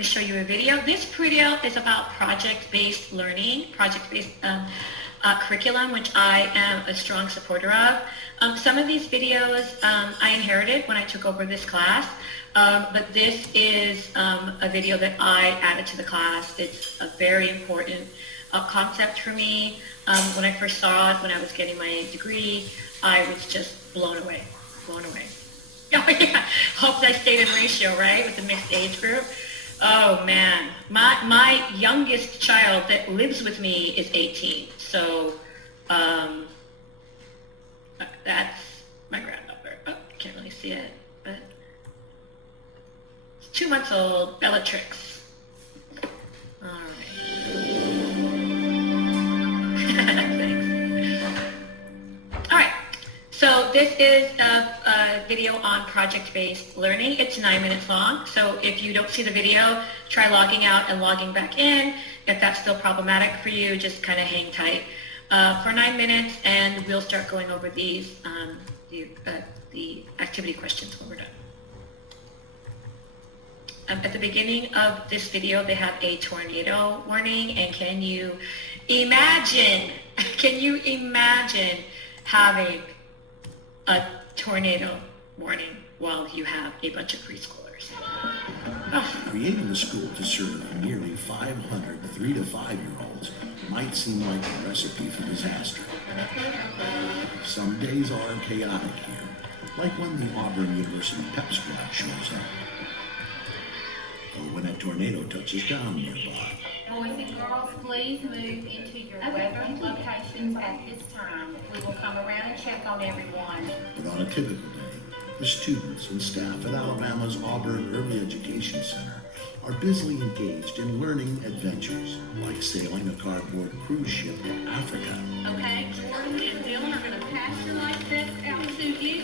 to show you a video. This video is about project-based learning, project-based curriculum, which I am a strong supporter of. Some of these videos I inherited when I took over this class, but this is a video that I added to the class. It's a very important concept for me. When I first saw it, when I was getting my degree, I was just blown away. Oh yeah, hope I stayed in ratio, right, with the mixed age group. Oh man, my youngest child that lives with me is 18, so that's my granddaughter. Oh, can't really see it, but it's 2 months old, Bellatrix. All right. So this is a video on project-based learning. It's 9 minutes long. So if you don't see the video, try logging out and logging back in. If that's still problematic for you, just kind of hang tight for 9 minutes, and we'll start going over these the activity questions when we're done. At the beginning of this video, they have a tornado warning, and can you imagine having a tornado warning while you have a bunch of preschoolers? Oh. Creating a school to serve nearly 500 3 to 5-year-olds might seem like a recipe for disaster. Some days are chaotic here, like when the Auburn University Pep Squad shows up, or when a tornado touches down nearby. Boys and girls, please move into your weathering locations at this time. We will come around and check on everyone. But on a typical day, the students and staff at Alabama's Auburn Early Education Center are busily engaged in learning adventures, like sailing a cardboard cruise ship to Africa. Okay, Jordan and Dylan are going to pass your life vest out to you.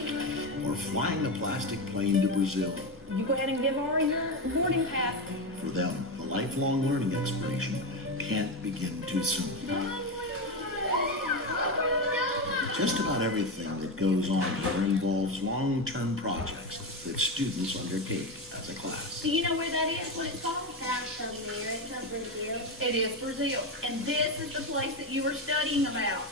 Or flying a plastic plane to Brazil. You go ahead and give Ari her boarding pass. For them, the lifelong learning exploration can't begin too soon. Just about everything that goes on here involves long-term projects that students undertake as a class. Do you know where that is, what it's called? South America, Brazil. It is Brazil. And this is the place that you were studying about.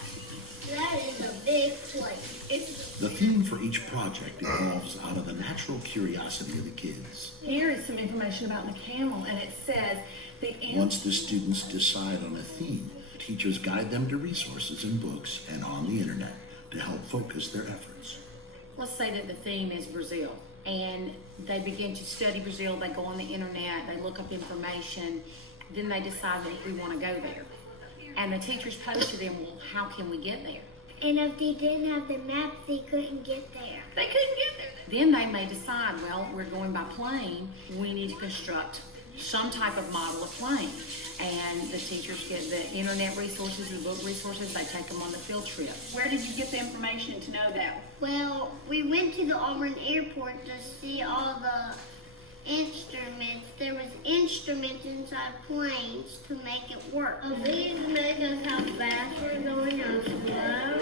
That is a big place. The theme for each project evolves out of the natural curiosity of the kids. Here is some information about the camel, and it says Once the students decide on a theme, teachers guide them to resources in books and on the internet to help focus their efforts. Let's say that the theme is Brazil, and they begin to study Brazil. They go on the internet, they look up information, then they decide that we want to go there. And the teachers pose to them, well, how can we get there? And if they didn't have the map, they couldn't get there. They couldn't get there. Then they may decide, well, we're going by plane, we need to construct some type of model of plane. And the teachers get the internet resources and book resources, they take them on the field trip. Where did you get the information to know that? Well, we went to the Auburn airport to see all the instruments. There was instruments inside planes to make it work. These make us how fast we're going or slow.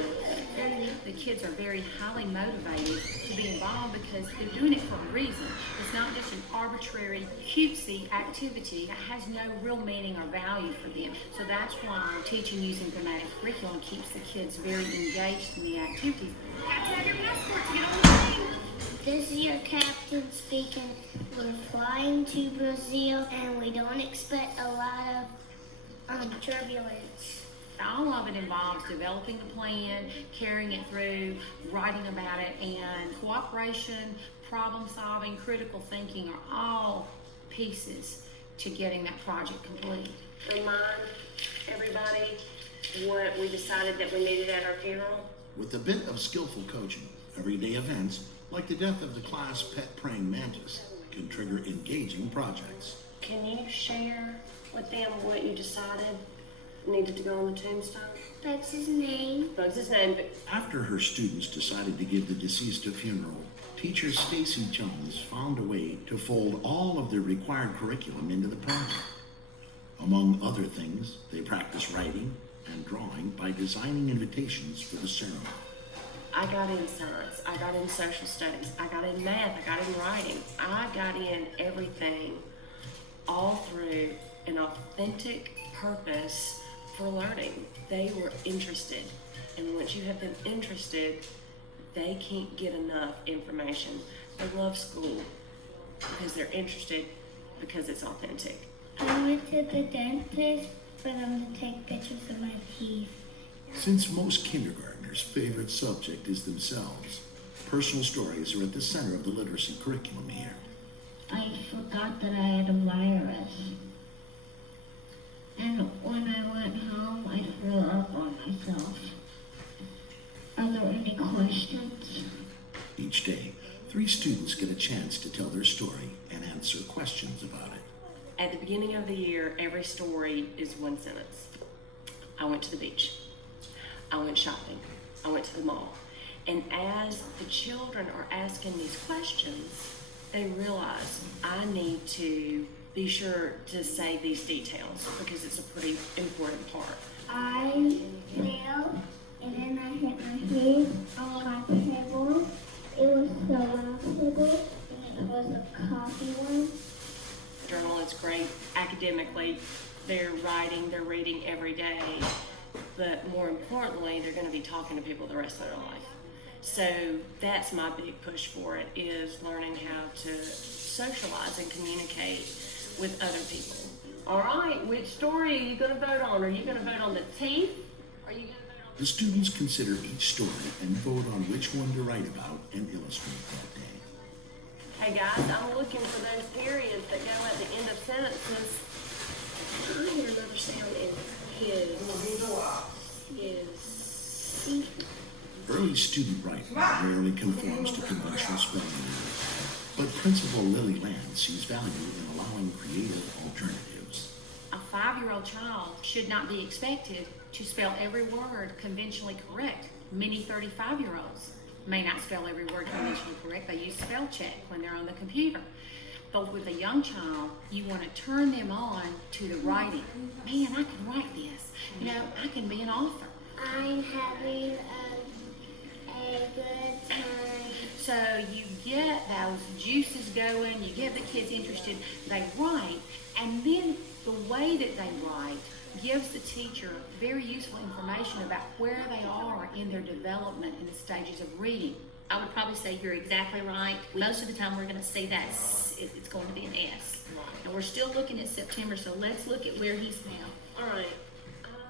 And The kids are very highly motivated to be involved because they're doing it for a reason. It's not just an arbitrary, cutesy activity that has no real meaning or value for them. So that's why teaching using thematic curriculum keeps the kids very engaged in the activities. You have to have your passport to get on the plane. this is your captain speaking. We're flying to Brazil and we don't expect a lot of turbulence. All of it involves developing a plan, carrying it through, writing about it, and cooperation, problem solving, critical thinking are all pieces to getting that project complete. Remind everybody what we decided that we needed at our funeral. With a bit of skillful coaching, everyday events, like the death of the class pet praying mantis, can trigger engaging projects. Can you share with them what you decided needed to go on the tombstone? Bugs' name. Bugs' name, but After her students decided to give the deceased a funeral, teacher Stacy Jones found a way to fold all of the required curriculum into the project. Among other things, they practiced writing and drawing by designing invitations for the ceremony. I got in science, I got in social studies, I got in math, I got in writing, I got in everything, all an authentic purpose for learning. They were interested, and once you have them interested, they can't get enough information. They love school because they're interested, because it's authentic. I went to the dentist for them to take pictures of my teeth. Since most kindergartners' favorite subject is themselves, personal stories are at the center of the literacy curriculum here. I forgot that I had a virus. And when I went home, I threw up on myself. Are there any questions? Each day, 3 students get a chance to tell their story and answer questions about it. At the beginning of the year, every story is one sentence. I went to the beach. I went shopping. I went to the mall. And as the children are asking these questions, they realize I need to be sure to say these details because it's a pretty important part. I fell and then I hit my head on my table. It was the round table and it was a coffee one. Journal is great academically. They're writing, they're reading every day. But more importantly, they're going to be talking to people the rest of their life. So that's my big push for it, is learning how to socialize and communicate with other people. All right, which story are you going to vote on? Are you going to vote on the teeth? Are you going to vote on The students consider each story and vote on which one to write about and illustrate that day. Hey guys, I'm looking for those periods that go at the end of sentences. I hear another sound in his. Early student writing rarely conforms to conventional spelling rules, but Principal Lily Land sees value in allowing creative alternatives. A 5-year-old child should not be expected to spell every word conventionally correct. Many 35-year-olds may not spell every word conventionally correct. They use spell check when they're on the computer. But with a young child, you want to turn them on to the writing. Man, I can write this. You know, I can be an author. I'm having a good time. So you get those juices going, you get the kids interested, they write, and then the way that they write gives the teacher very useful information about where they are in their development in the stages of reading. I would probably say you're exactly right. Most of the time we're going to see that it's going to be an S. And we're still looking at September, so let's look at where he's now. All right.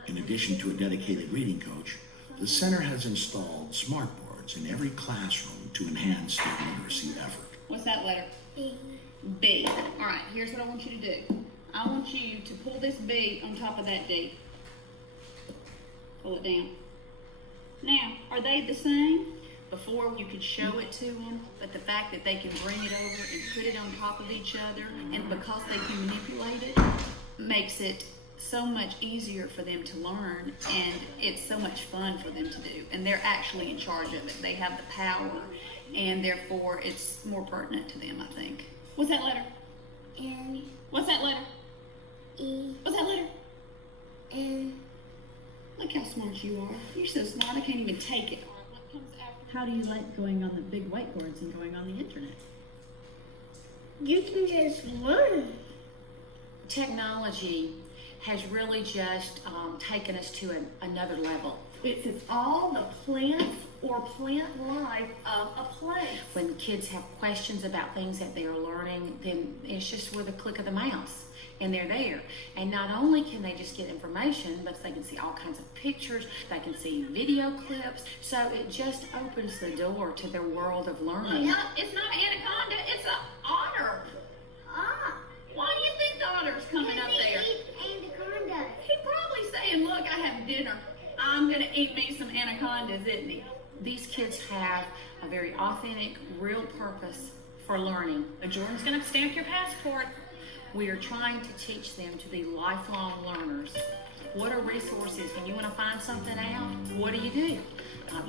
In addition to a dedicated reading coach, the center has installed smartboards in every classroom to enhance their literacy effort. What's that letter? B. B. All right, here's what I want you to do. I want you to pull this B on top of that D. Pull it down. Now, are they the same? Before you could show it to them, but the fact that they can bring it over and put it on top of each other, and because they can manipulate it, makes it so much easier for them to learn, and it's so much fun for them to do. And they're actually in charge of it. They have the power, and therefore it's more pertinent to them, I think. What's that letter? N. What's that letter? E. What's that letter? N. Look how smart you are. You're so smart I can't even take it. What comes after? How do you like going on the big whiteboards and going on the internet? You can just learn. Technology has really just taken us to another level. It's all the plants or plant life of a place. When kids have questions about things that they are learning, then it's just with a click of the mouse and they're there. And not only can they just get information, but they can see all kinds of pictures, they can see video clips. So it just opens the door to their world of learning. No, it's not anaconda, it's an otter. Ah. Why do you think the otter's coming up there? Anaconda. He's probably saying, look, I have dinner. I'm going to eat me some anacondas, isn't he? These kids have a very authentic, real purpose for learning. Jordan's going to stamp your passport. We are trying to teach them to be lifelong learners. What are resources? When you want to find something out, what do?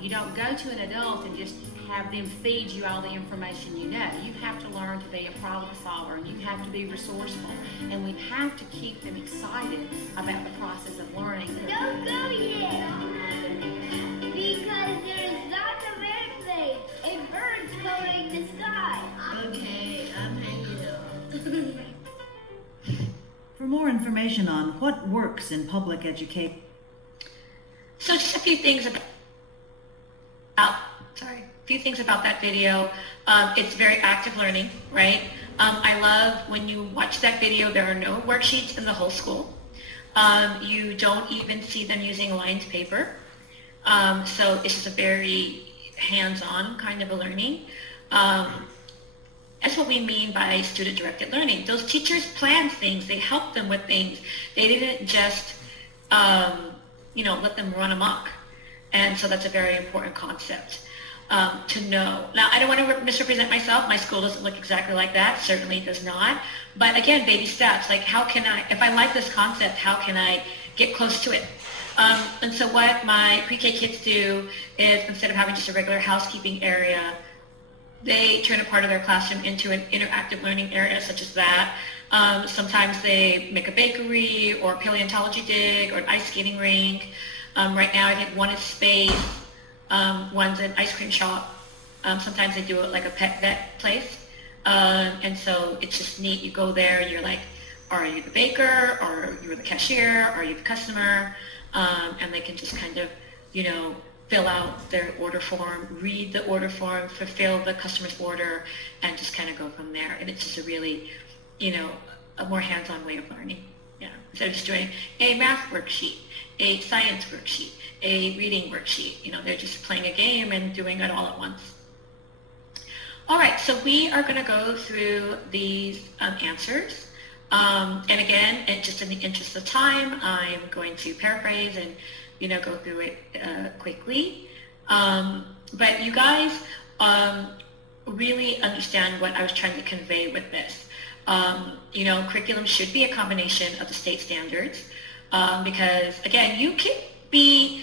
You don't go to an adult and just have them feed you all the information you know. You have to learn to be a problem solver, and you have to be resourceful. And we have to keep them excited about the process of learning. Don't go yet. Because there's lots of airplanes and birds coloring the sky. Okay, I'm hanging up. For more information on what works in public education, So just a few things about that video. It's very active learning, right? I love when you watch that video, there are no worksheets in the whole school. You don't even see them using lined paper. So it's just a very hands-on kind of a learning. That's what we mean by student-directed learning. Those teachers planned things. They helped them with things. They didn't just, let them run amok. And so that's a very important concept to know. Now, I don't want to misrepresent myself. My school doesn't look exactly like that. Certainly does not. But again, baby steps. Like, how can I, if I like this concept, how can I get close to it? And so what my pre-K kids do is, instead of having just a regular housekeeping area, they turn a part of their classroom into an interactive learning area such as that. Sometimes they make a bakery or a paleontology dig or an ice skating rink. Right now I think one is space, one's an ice cream shop. Sometimes they do it like a pet vet place. And so it's just neat. You go there, you're like, are you the baker, or you're the cashier, or are you the customer? And they can just kind of, fill out their order form, read the order form, fulfill the customer's order, and just kind of go from there. And it's just a really, a more hands-on way of learning. Yeah. Instead of just doing a math worksheet, a science worksheet, a reading worksheet, they're just playing a game and doing it all at once. All right, so we are going to go through these answers. And again, just in the interest of time, I'm going to paraphrase and go through it quickly. But you guys really understand what I was trying to convey with this. Curriculum should be a combination of the state standards because, again, you can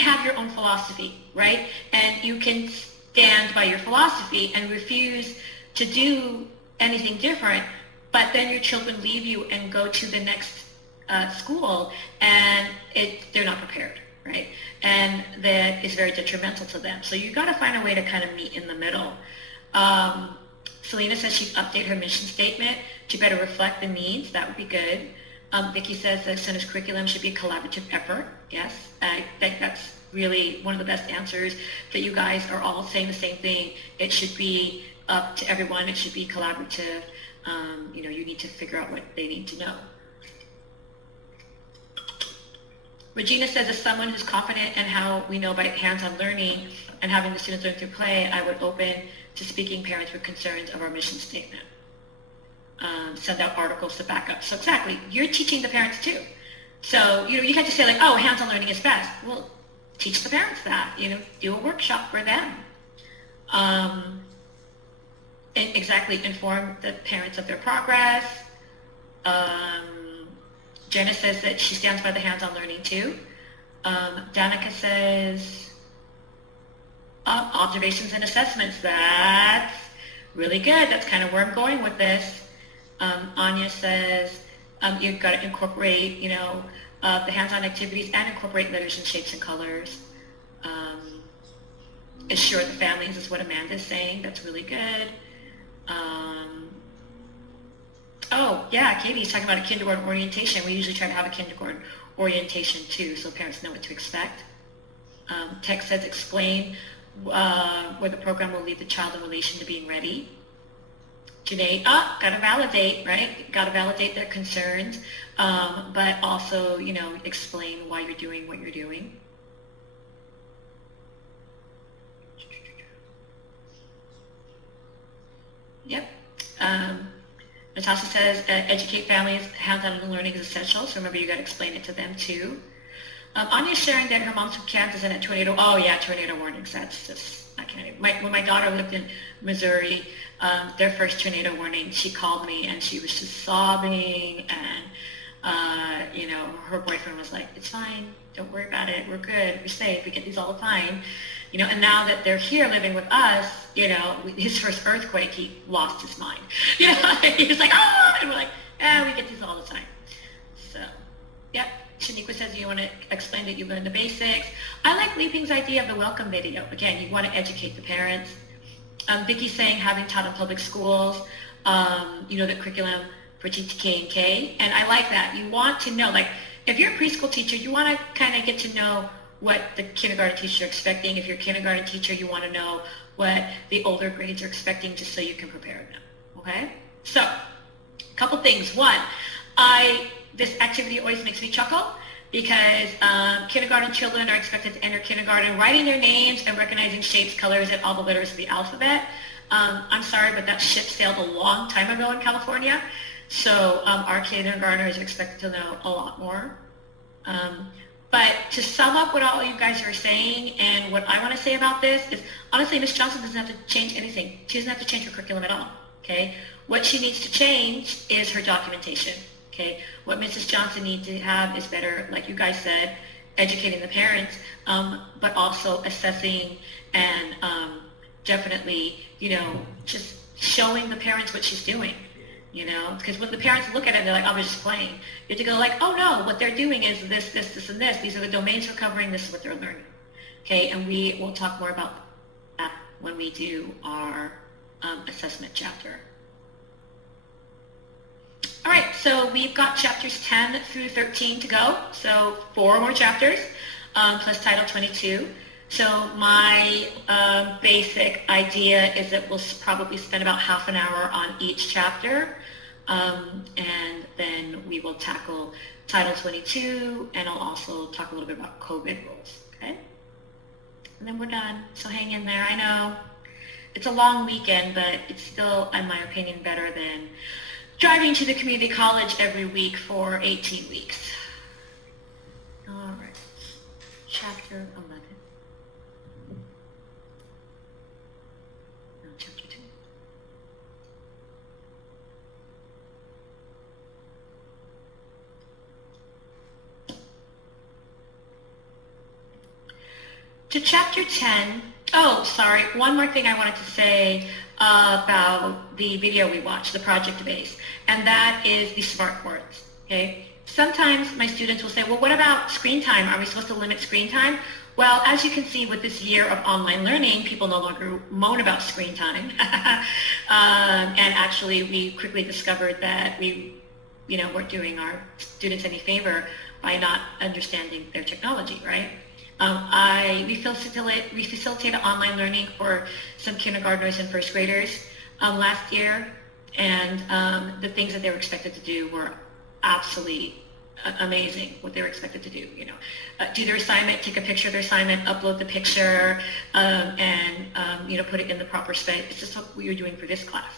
have your own philosophy, right? And you can stand by your philosophy and refuse to do anything different, but then your children leave you and go to the next school, and they're not prepared, right? And that is very detrimental to them. So you got to find a way to kind of meet in the middle. Selena says she'd update her mission statement to better reflect the needs. That would be good. Vicki says that Center's curriculum should be a collaborative effort. Yes, I think that's really one of the best answers, that you guys are all saying the same thing. It should be up to everyone. It should be collaborative. You need to figure out what they need to know. Regina says, as someone who's confident in how we know by hands-on learning and having the students learn through play, I would open to speaking parents with concerns of our mission statement. Send out articles to back up. So exactly, you're teaching the parents too. So, you can't just say like, oh, hands-on learning is best. Well, teach the parents that, do a workshop for them. And exactly, inform the parents of their progress. Jenna says that she stands by the hands-on learning too. Danica says, observations and assessments. That's really good. That's kind of where I'm going with this. Anya says, you've got to incorporate, the hands-on activities and incorporate letters and shapes and colors. Assure the families is what Amanda's saying. That's really good. Oh, yeah, Katie's talking about a kindergarten orientation. We usually try to have a kindergarten orientation too, so parents know what to expect. Text says, explain where the program will lead the child in relation to being ready. Janae, gotta validate, right? Gotta validate their concerns, but also, explain why you're doing what you're doing. Yep. Natasha says, educate families, hands-on learning is essential, so remember you got to explain it to them too. Anya's sharing that her mom's from Kansas and a tornado. Oh yeah, tornado warnings. That's just, I can't even. When my daughter lived in Missouri, their first tornado warning, she called me and she was just sobbing, and her boyfriend was like, it's fine, don't worry about it, we're good, we're safe, we get these all the time. And now that they're here living with us, his first earthquake, he lost his mind. He was like, oh, and we're like, we get these all the time. So, yep. Shaniqua says you want to explain that you learned the basics. I like Leaping's idea of the welcome video. Again, you want to educate the parents. Vicky's saying having taught in public schools, the curriculum for TTK and K. And I like that. You want to know, like, if you're a preschool teacher, you want to kind of get to know what the kindergarten teachers are expecting. If you're a kindergarten teacher, you want to know what the older grades are expecting just so you can prepare them, okay? So, a couple things. One, this activity always makes me chuckle because kindergarten children are expected to enter kindergarten writing their names and recognizing shapes, colors, and all the letters of the alphabet. I'm sorry, but that ship sailed a long time ago in California. So our kindergartners are expected to know a lot more. But to sum up what all you guys are saying and what I want to say about this is, honestly, Ms. Johnson doesn't have to change anything. She doesn't have to change her curriculum at all, okay? What she needs to change is her documentation, okay? What Mrs. Johnson needs to have is better, like you guys said, educating the parents, but also assessing and definitely, just showing the parents what she's doing. Because when the parents look at it, they're like, oh, we're just playing. You have to go like, oh no, what they're doing is this, this, this, and this. These are the domains we're covering. This is what they're learning. Okay, and we will talk more about that when we do our assessment chapter. All right, so we've got chapters 10 through 13 to go. So 4 more chapters, plus Title 22. So my basic idea is that we'll probably spend about half an hour on each chapter, and then we will tackle Title 22, and I'll also talk a little bit about COVID rules, okay? And then we're done, so hang in there. I know it's a long weekend, but it's still, in my opinion, better than driving to the community college every week for 18 weeks. All right, chapter 11. To chapter 10, one more thing I wanted to say about the video we watched, the project base, and that is the smart boards, okay? Sometimes my students will say, well, what about screen time? Are we supposed to limit screen time? Well, as you can see with this year of online learning, people no longer moan about screen time. And actually, we quickly discovered that we weren't doing our students any favor by not understanding their technology, right? We facilitated online learning for some kindergartners and first graders last year, and the things that they were expected to do were absolutely amazing. What they were expected to do, do their assignment, take a picture of their assignment, upload the picture, and put it in the proper space. It's just what we were doing for this class.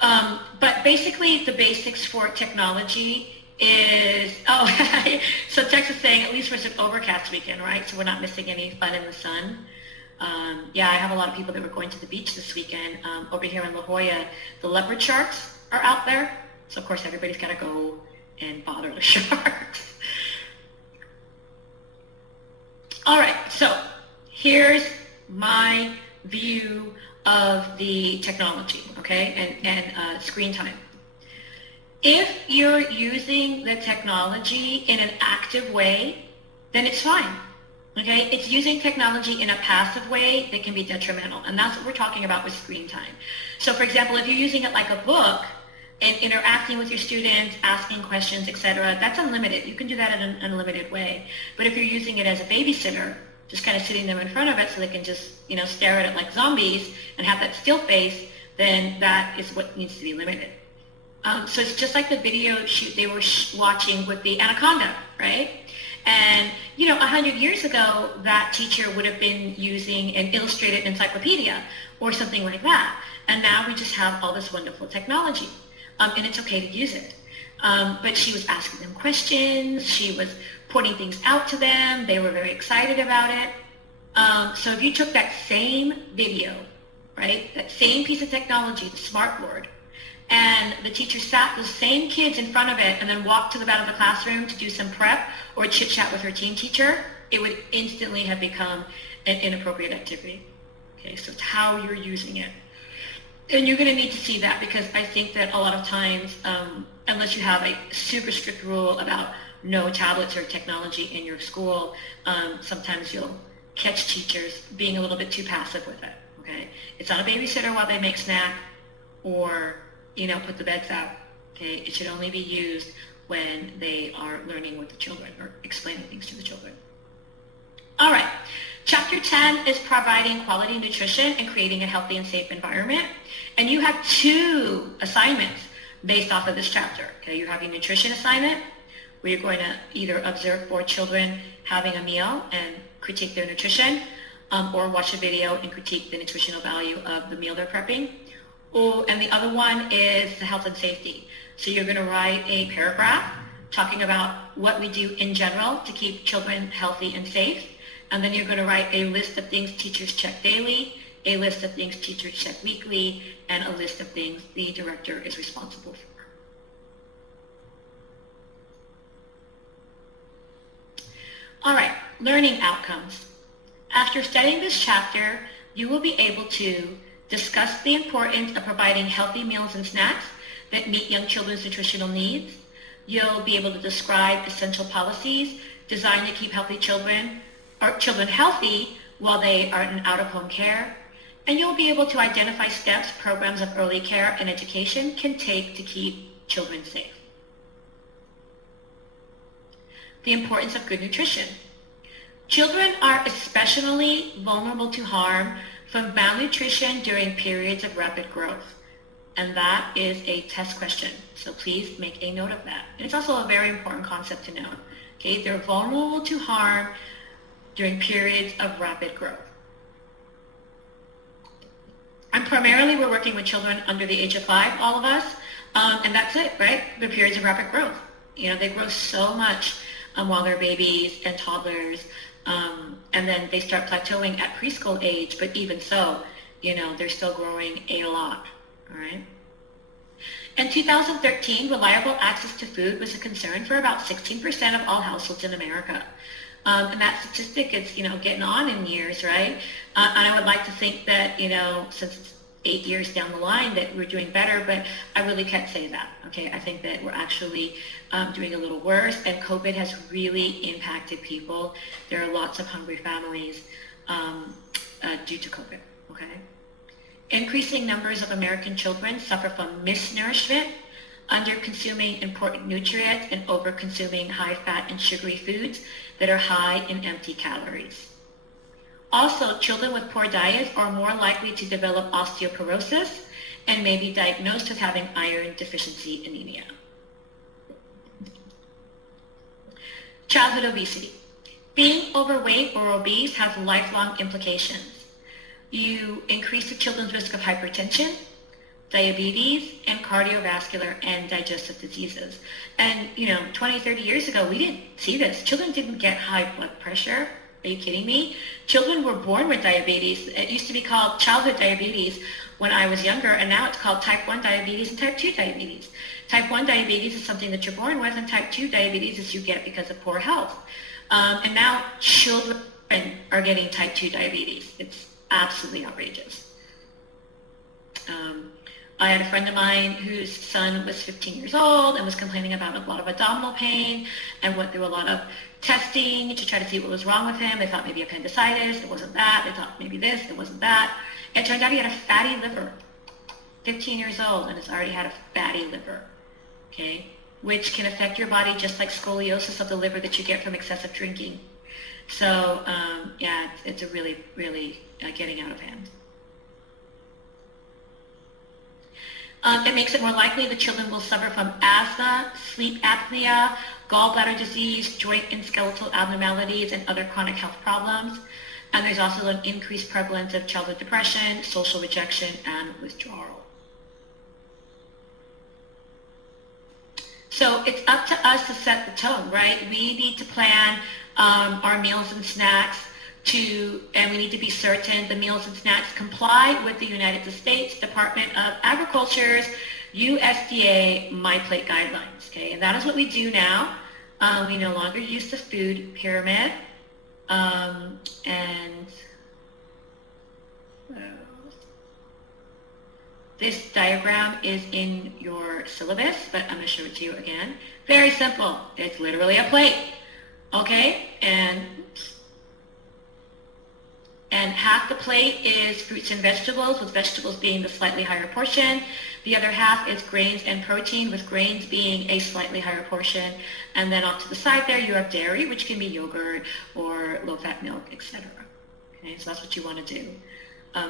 But basically, the basics for technology is, so Texas is saying at least it's an overcast weekend, right? So we're not missing any fun in the sun. Yeah, I have a lot of people that were going to the beach this weekend. Over here in La Jolla, the leopard sharks are out there. So of course everybody's got to go and bother the sharks. All right, so here's my view of the technology, okay, and screen time. If you're using the technology in an active way, then it's fine, okay? It's using technology in a passive way that can be detrimental, and that's what we're talking about with screen time. So for example, if you're using it like a book and interacting with your students, asking questions, etc., that's unlimited. You can do that in an unlimited way. But if you're using it as a babysitter, just kind of sitting them in front of it so they can just, stare at it like zombies and have that still face, then that is what needs to be limited. So it's just like the video shoot they were watching with the anaconda, right? And, 100 years ago, that teacher would have been using an illustrated encyclopedia or something like that. And now we just have all this wonderful technology, and it's okay to use it. But she was asking them questions. She was pointing things out to them. They were very excited about it. So if you took that same video, right, that same piece of technology, the smartboard, and the teacher sat those same kids in front of it and then walked to the back of the classroom to do some prep or chit chat with her team teacher, it would instantly have become an inappropriate activity. Okay, so it's how you're using it. And you're going to need to see that, because I think that a lot of times, unless you have a super strict rule about no tablets or technology in your school, sometimes you'll catch teachers being a little bit too passive with it. Okay, it's not a babysitter while they make snack, or, put the beds out. Okay, it should only be used when they are learning with the children or explaining things to the children. All right, chapter 10 is providing quality nutrition and creating a healthy and safe environment. And you have 2 assignments based off of this chapter. Okay, you have your nutrition assignment, where you're going to either observe 4 children having a meal and critique their nutrition, or watch a video and critique the nutritional value of the meal they're prepping. And the other one is the health and safety. So you're going to write a paragraph talking about what we do in general to keep children healthy and safe. And then you're going to write a list of things teachers check daily, a list of things teachers check weekly, and a list of things the director is responsible for. All right, learning outcomes. After studying this chapter, you will be able to discuss the importance of providing healthy meals and snacks that meet young children's nutritional needs. You'll be able to describe essential policies designed to keep children healthy while they are in out-of-home care. And you'll be able to identify steps programs of early care and education can take to keep children safe. The importance of good nutrition. Children are especially vulnerable to harm from malnutrition during periods of rapid growth. And that is a test question. So please make a note of that. And it's also a very important concept to know. Okay, they're vulnerable to harm during periods of rapid growth. And primarily we're working with children under the age of 5, all of us. And that's it, right? The periods of rapid growth. They grow so much while they're babies and toddlers. And then they start plateauing at preschool age, but even so, they're still growing a lot, all right? In 2013, reliable access to food was a concern for about 16% of all households in America. And that statistic is, getting on in years, right? And I would like to think that, since it's 8 years down the line that we're doing better, but I really can't say that, okay? I think that we're actually doing a little worse, and COVID has really impacted people. There are lots of hungry families due to COVID, okay? Increasing numbers of American children suffer from misnourishment, under-consuming important nutrients, and over-consuming high-fat and sugary foods that are high in empty calories. Also, children with poor diets are more likely to develop osteoporosis and may be diagnosed as having iron deficiency anemia. Childhood obesity. Being overweight or obese has lifelong implications. You increase the children's risk of hypertension, diabetes, and cardiovascular and digestive diseases. And, 20, 30 years ago, we didn't see this. Children didn't get high blood pressure. Are you kidding me? Children were born with diabetes. It used to be called childhood diabetes when I was younger, and now it's called type 1 diabetes and type 2 diabetes. Type 1 diabetes is something that you're born with, and type 2 diabetes is you get because of poor health. And now children are getting type 2 diabetes. It's absolutely outrageous. I had a friend of mine whose son was 15 years old and was complaining about a lot of abdominal pain and went through a lot of testing to try to see what was wrong with him. They thought maybe appendicitis. It wasn't that. They thought maybe this. It wasn't that. It turned out he had a fatty liver. 15 years old and has already had a fatty liver, okay, which can affect your body just like scoliosis of the liver that you get from excessive drinking. So, yeah, it's a really, really getting out of hand. It makes it more likely that children will suffer from asthma, sleep apnea, gallbladder disease, joint and skeletal abnormalities, and other chronic health problems. And there's also an increased prevalence of childhood depression, social rejection, and withdrawal. So it's up to us to set the tone, right? We need to plan our meals and snacks and we need to be certain the meals and snacks comply with the United States Department of Agriculture's USDA My Plate guidelines, okay? And that is what we do now. We no longer use the food pyramid. This diagram is in your syllabus, but I'm going to show it to you again. Very simple. It's literally a plate, okay? And And half the plate is fruits and vegetables, with vegetables being the slightly higher portion. The other half is grains and protein, with grains being a slightly higher portion. And then off to the side there, you have dairy, which can be yogurt or low-fat milk, etc. Okay, so that's what you want to do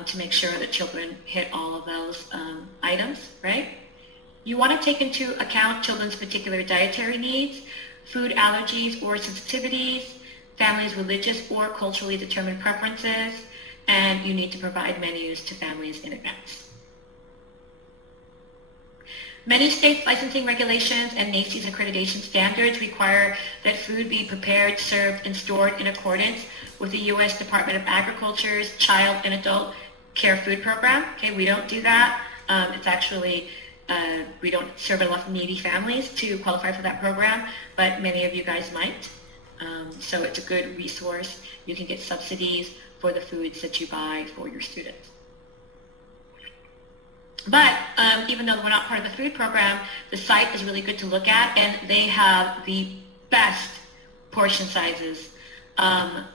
to make sure that children hit all of those items, right? You want to take into account children's particular dietary needs, food allergies or sensitivities, families' religious or culturally determined preferences, and you need to provide menus to families in advance. Many states' licensing regulations and NACCE's accreditation standards require that food be prepared, served, and stored in accordance with the U.S. Department of Agriculture's Child and Adult Care Food Program. Okay, we don't do that. It's actually, we don't serve enough needy families to qualify for that program, but many of you guys might. So it's a good resource. You can get subsidies for the foods that you buy for your students. But even though we're not part of the food program, the site is really good to look at, and they have the best portion sizes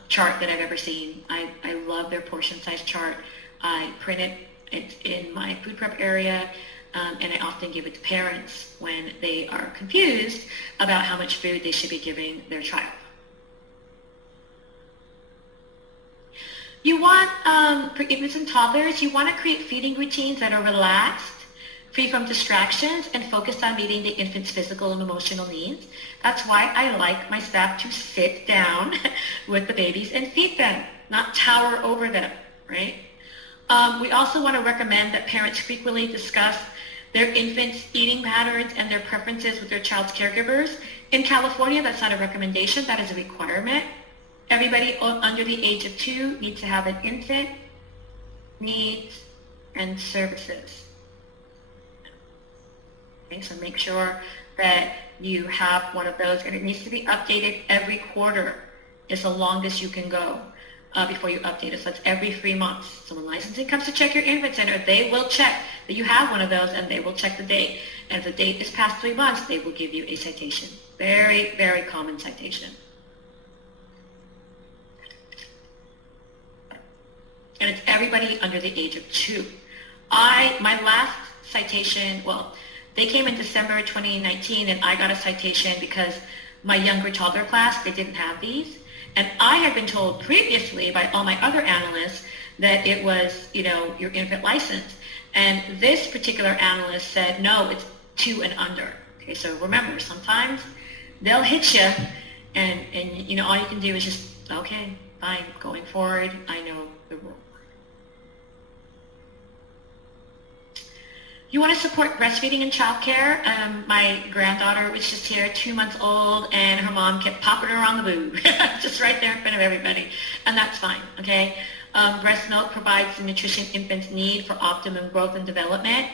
chart that I've ever seen. I love their portion size chart. I print it. It's in my food prep area, and I often give it to parents when they are confused about how much food they should be giving their child. You want, for infants and toddlers, you want to create feeding routines that are relaxed, free from distractions, and focused on meeting the infant's physical and emotional needs. That's why I like my staff to sit down with the babies and feed them, not tower over them, right? We also want to recommend that parents frequently discuss their infant's eating patterns and their preferences with their child's caregivers. In California, that's not a recommendation, that is a requirement. Everybody under the age of 2 needs to have an infant needs and services. Okay, so make sure that you have one of those, and it needs to be updated every quarter. It's the longest you can go before you update it. So that's every 3 months. So when licensing comes to check your infant center, they will check that you have one of those, and they will check the date. And if the date is past 3 months, they will give you a citation. Very, very common citation. And it's everybody under the age of 2. My last citation, well, they came in December 2019, and I got a citation because my younger toddler class, they didn't have these. And I had been told previously by all my other analysts that it was, your infant license. And this particular analyst said, no, it's 2 and under. Okay, so remember, sometimes they'll hit you, and all you can do is just, okay, fine, going forward, I know the rule. You want to support breastfeeding and childcare. My granddaughter was just here, 2 months old, and her mom kept popping her on the boob, just right there in front of everybody, and that's fine, okay? Breast milk provides the nutrition infants need for optimum growth and development,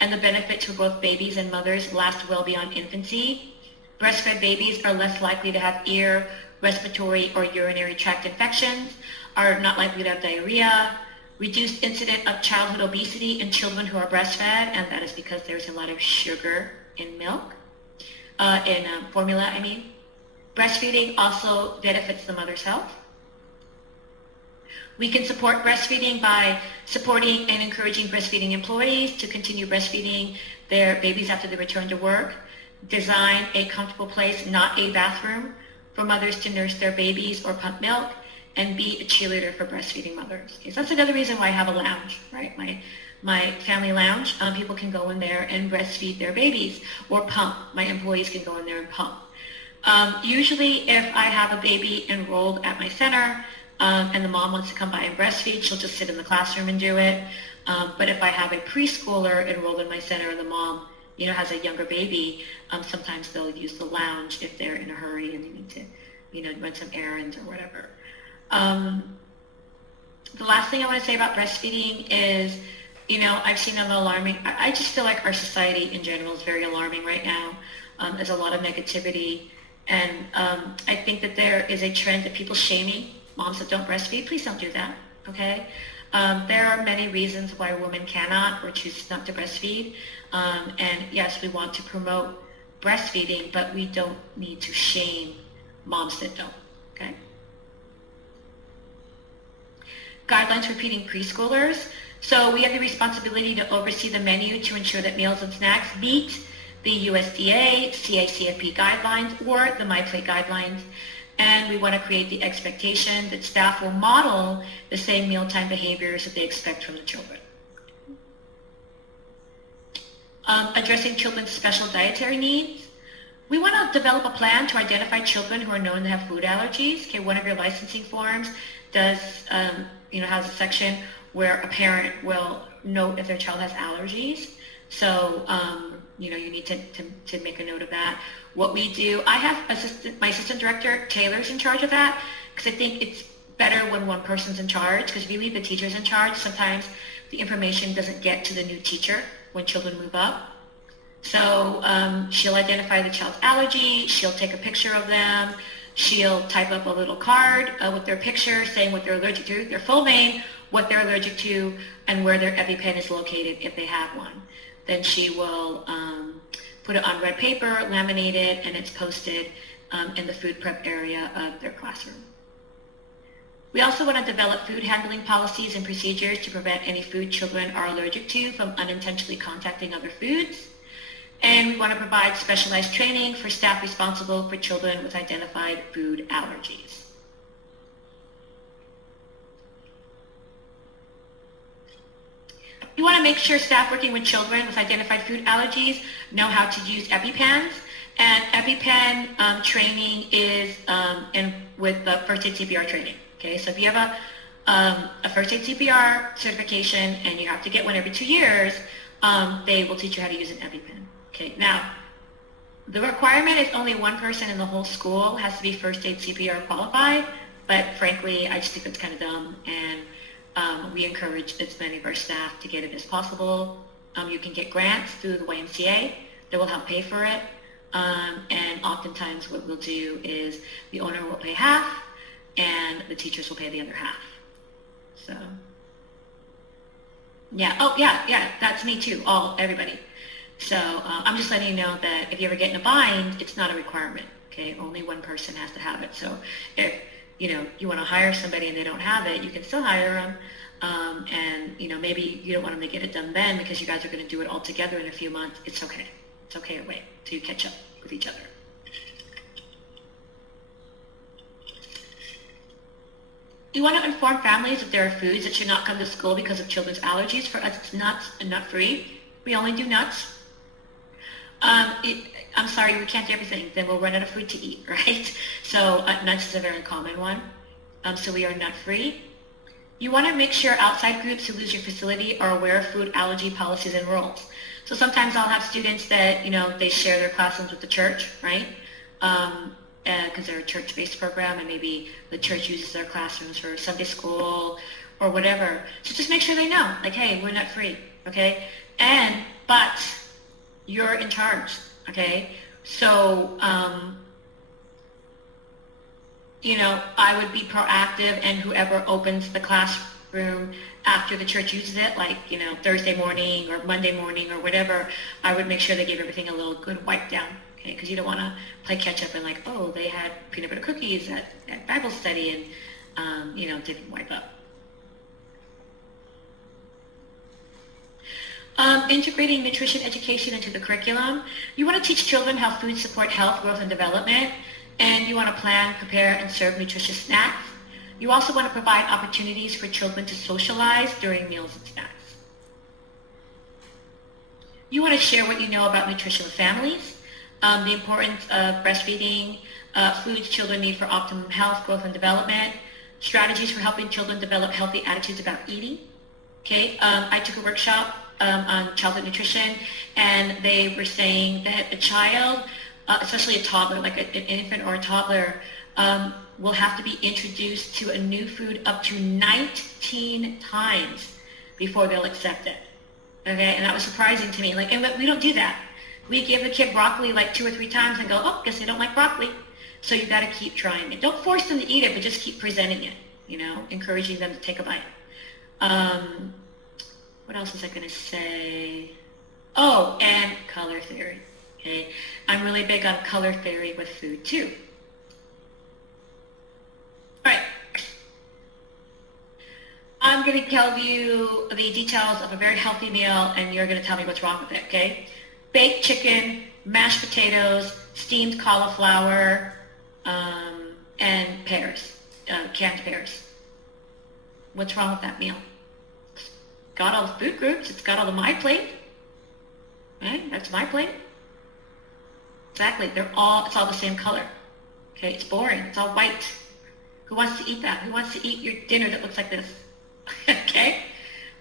and the benefits for both babies and mothers last well beyond infancy. Breastfed babies are less likely to have ear, respiratory, or urinary tract infections, are not likely to have diarrhea, reduced incident of childhood obesity in children who are breastfed, and that is because there's a lot of sugar in milk, in formula, I mean. Breastfeeding also benefits the mother's health. We can support breastfeeding by supporting and encouraging breastfeeding employees to continue breastfeeding their babies after they return to work. Design a comfortable place, not a bathroom, for mothers to nurse their babies or pump milk, and be a cheerleader for breastfeeding mothers. Okay, so that's another reason why I have a lounge, right? My family lounge, people can go in there and breastfeed their babies, or pump. My employees can go in there and pump. Usually if I have a baby enrolled at my center, and the mom wants to come by and breastfeed, she'll just sit in the classroom and do it. But if I have a preschooler enrolled in my center and the mom, has a younger baby, sometimes they'll use the lounge if they're in a hurry and they need to, run some errands or whatever. The last thing I want to say about breastfeeding is, I've seen an alarming, I just feel like our society in general is very alarming right now. There's a lot of negativity, and I think that there is a trend of people shaming moms that don't breastfeed. Please don't do that, okay? There are many reasons why women cannot or choose not to breastfeed, and yes, we want to promote breastfeeding, but we don't need to shame moms that don't, okay? guidelines for feeding preschoolers. So we have the responsibility to oversee the menu to ensure that meals and snacks meet the USDA, CACFP guidelines, or the MyPlate guidelines. And we want to create the expectation that staff will model the same mealtime behaviors that they expect from the children. Addressing children's special dietary needs. We want to develop a plan to identify children who are known to have food allergies. Okay, one of your licensing forms does, has a section where a parent will note if their child has allergies. So, you need to make a note of that. What we do, I have my assistant director, Taylor's in charge of that, because I think it's better when one person's in charge, because if you leave the teachers in charge, sometimes the information doesn't get to the new teacher when children move up. So she'll identify the child's allergy, she'll take a picture of them, she'll type up a little card with their picture saying what they're allergic to, their full name, what they're allergic to, and where their EpiPen is located if they have one. Then she will put it on red paper, laminate it, and it's posted in the food prep area of their classroom. We also want to develop food handling policies and procedures to prevent any food children are allergic to from unintentionally contacting other foods. And we want to provide specialized training for staff responsible for children with identified food allergies. We want to make sure staff working with children with identified food allergies know how to use EpiPens. And EpiPen training is with the first aid CPR training. Okay, so if you have a first aid CPR certification and you have to get one every 2 years, they will teach you how to use an EpiPen. Okay, now the requirement is only one person in the whole school has to be first aid CPR qualified, but frankly, I just think that's kind of dumb, and we encourage as many of our staff to get it as possible. You can get grants through the YMCA that will help pay for it, and oftentimes what we'll do is the owner will pay half, and the teachers will pay the other half. So, yeah, oh yeah, that's me too, everybody. So I'm just letting you know that if you ever get in a bind, it's not a requirement, okay? Only one person has to have it. So if, you want to hire somebody and they don't have it, you can still hire them. And, maybe you don't want them to get it done then because you guys are going to do it all together in a few months. It's okay. It's okay to wait till you catch up with each other. You want to inform families that there are foods that should not come to school because of children's allergies. For us, it's nuts and nut-free. We only do nuts. I'm sorry, we can't do everything. Then we'll run out of food to eat, right? So nuts is a very common one. So we are nut-free. You want to make sure outside groups who use your facility are aware of food allergy policies and rules. So sometimes I'll have students that, they share their classrooms with the church, right? Because they're a church-based program and maybe the church uses their classrooms for Sunday school or whatever. So just make sure they know, like, hey, we're nut-free, okay? But you're in charge, okay? So, I would be proactive, and whoever opens the classroom after the church uses it, like, Thursday morning or Monday morning or whatever, I would make sure they give everything a little good wipe down, okay? Because you don't want to play catch up and like, oh, they had peanut butter cookies at Bible study and, didn't wipe up. Integrating nutrition education into the curriculum. You want to teach children how foods support health, growth, and development, and you want to plan, prepare, and serve nutritious snacks. You also want to provide opportunities for children to socialize during meals and snacks. You want to share what you know about nutrition with families, the importance of breastfeeding, foods children need for optimum health, growth, and development, strategies for helping children develop healthy attitudes about eating. Okay, I took a workshop on childhood nutrition, and they were saying that a child, especially a toddler, like an infant or a toddler, will have to be introduced to a new food up to 19 times before they'll accept it. Okay, and that was surprising to me. And we don't do that. We give the kid broccoli like 2 or 3 times and go, oh, guess they don't like broccoli. So you got to keep trying it. Don't force them to eat it, but just keep presenting it. Encouraging them to take a bite. What else was I going to say? Oh, and color theory. Okay, I'm really big on color theory with food too. All I'm going to tell you the details of a very healthy meal, and you're going to tell me what's wrong with it, okay? Baked chicken, mashed potatoes, steamed cauliflower, and pears, canned pears. What's wrong with that meal? It's got all the food groups. It's got all the my plate. Right? That's my plate. Exactly. It's all the same color. Okay, it's boring. It's all white. Who wants to eat that? Who wants to eat your dinner that looks like this? Okay?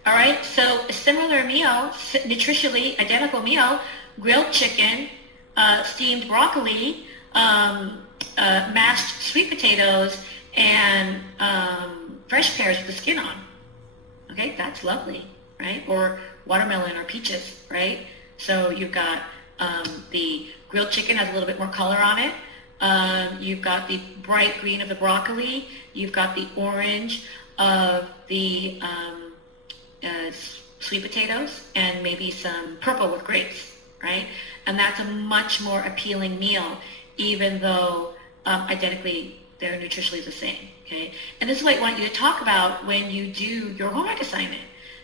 All right, so a similar meal, nutritionally identical meal, grilled chicken, steamed broccoli, mashed sweet potatoes, and fresh pears with the skin on. Okay, that's lovely, right? Or watermelon or peaches, right? So you've got the grilled chicken has a little bit more color on it. You've got the bright green of the broccoli. You've got the orange of the sweet potatoes, and maybe some purple with grapes, right? And that's a much more appealing meal, even though identically they're nutritionally the same, okay? And this is what I want you to talk about when you do your homework assignment.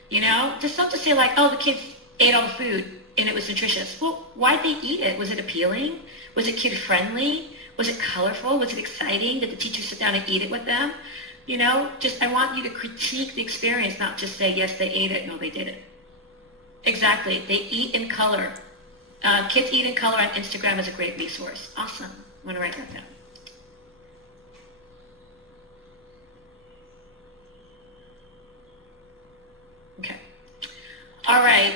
You know, just don't just say like, oh, the kids ate all the food and it was nutritious. Well, why'd they eat it? Was it appealing? Was it kid-friendly? Was it colorful? Was it exciting? Did the teacher sit down and eat it with them? You know, just I want you to critique the experience, not just say, yes, they ate it, no, they didn't. Exactly. They eat in color. Kids Eat in Color on Instagram is a great resource. Awesome. I'm going to write that down. Okay. All right.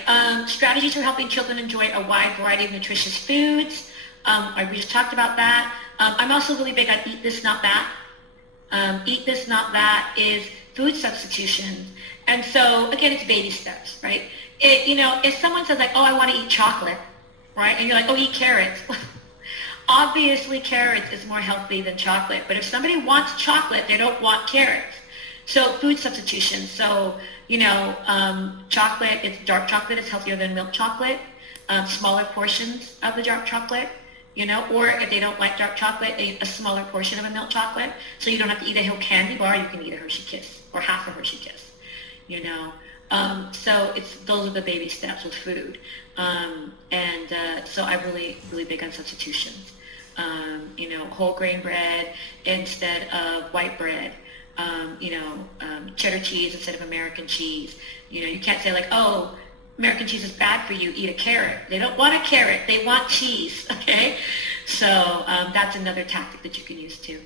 Strategies for helping children enjoy a wide variety of nutritious foods. We just talked about that. I'm also really big on Eat This, Not That. Eat This, Not That is food substitution. And so, again, it's baby steps, right? If someone says like, oh, I want to eat chocolate, right? And you're like, oh, eat carrots. Obviously, carrots is more healthy than chocolate. But if somebody wants chocolate, they don't want carrots. So food substitution. So, chocolate, dark chocolate is healthier than milk chocolate. Smaller portions of the dark chocolate, or if they don't like dark chocolate, a smaller portion of a milk chocolate. So you don't have to eat a whole candy bar. You can eat a Hershey Kiss or half a Hershey Kiss, So those are the baby steps with food. So I'm really, really big on substitutions. Whole grain bread instead of white bread. Cheddar cheese instead of American cheese. You can't say like, oh, American cheese is bad for you, eat a carrot. They don't want a carrot, they want cheese, okay? So that's another tactic that you can use too.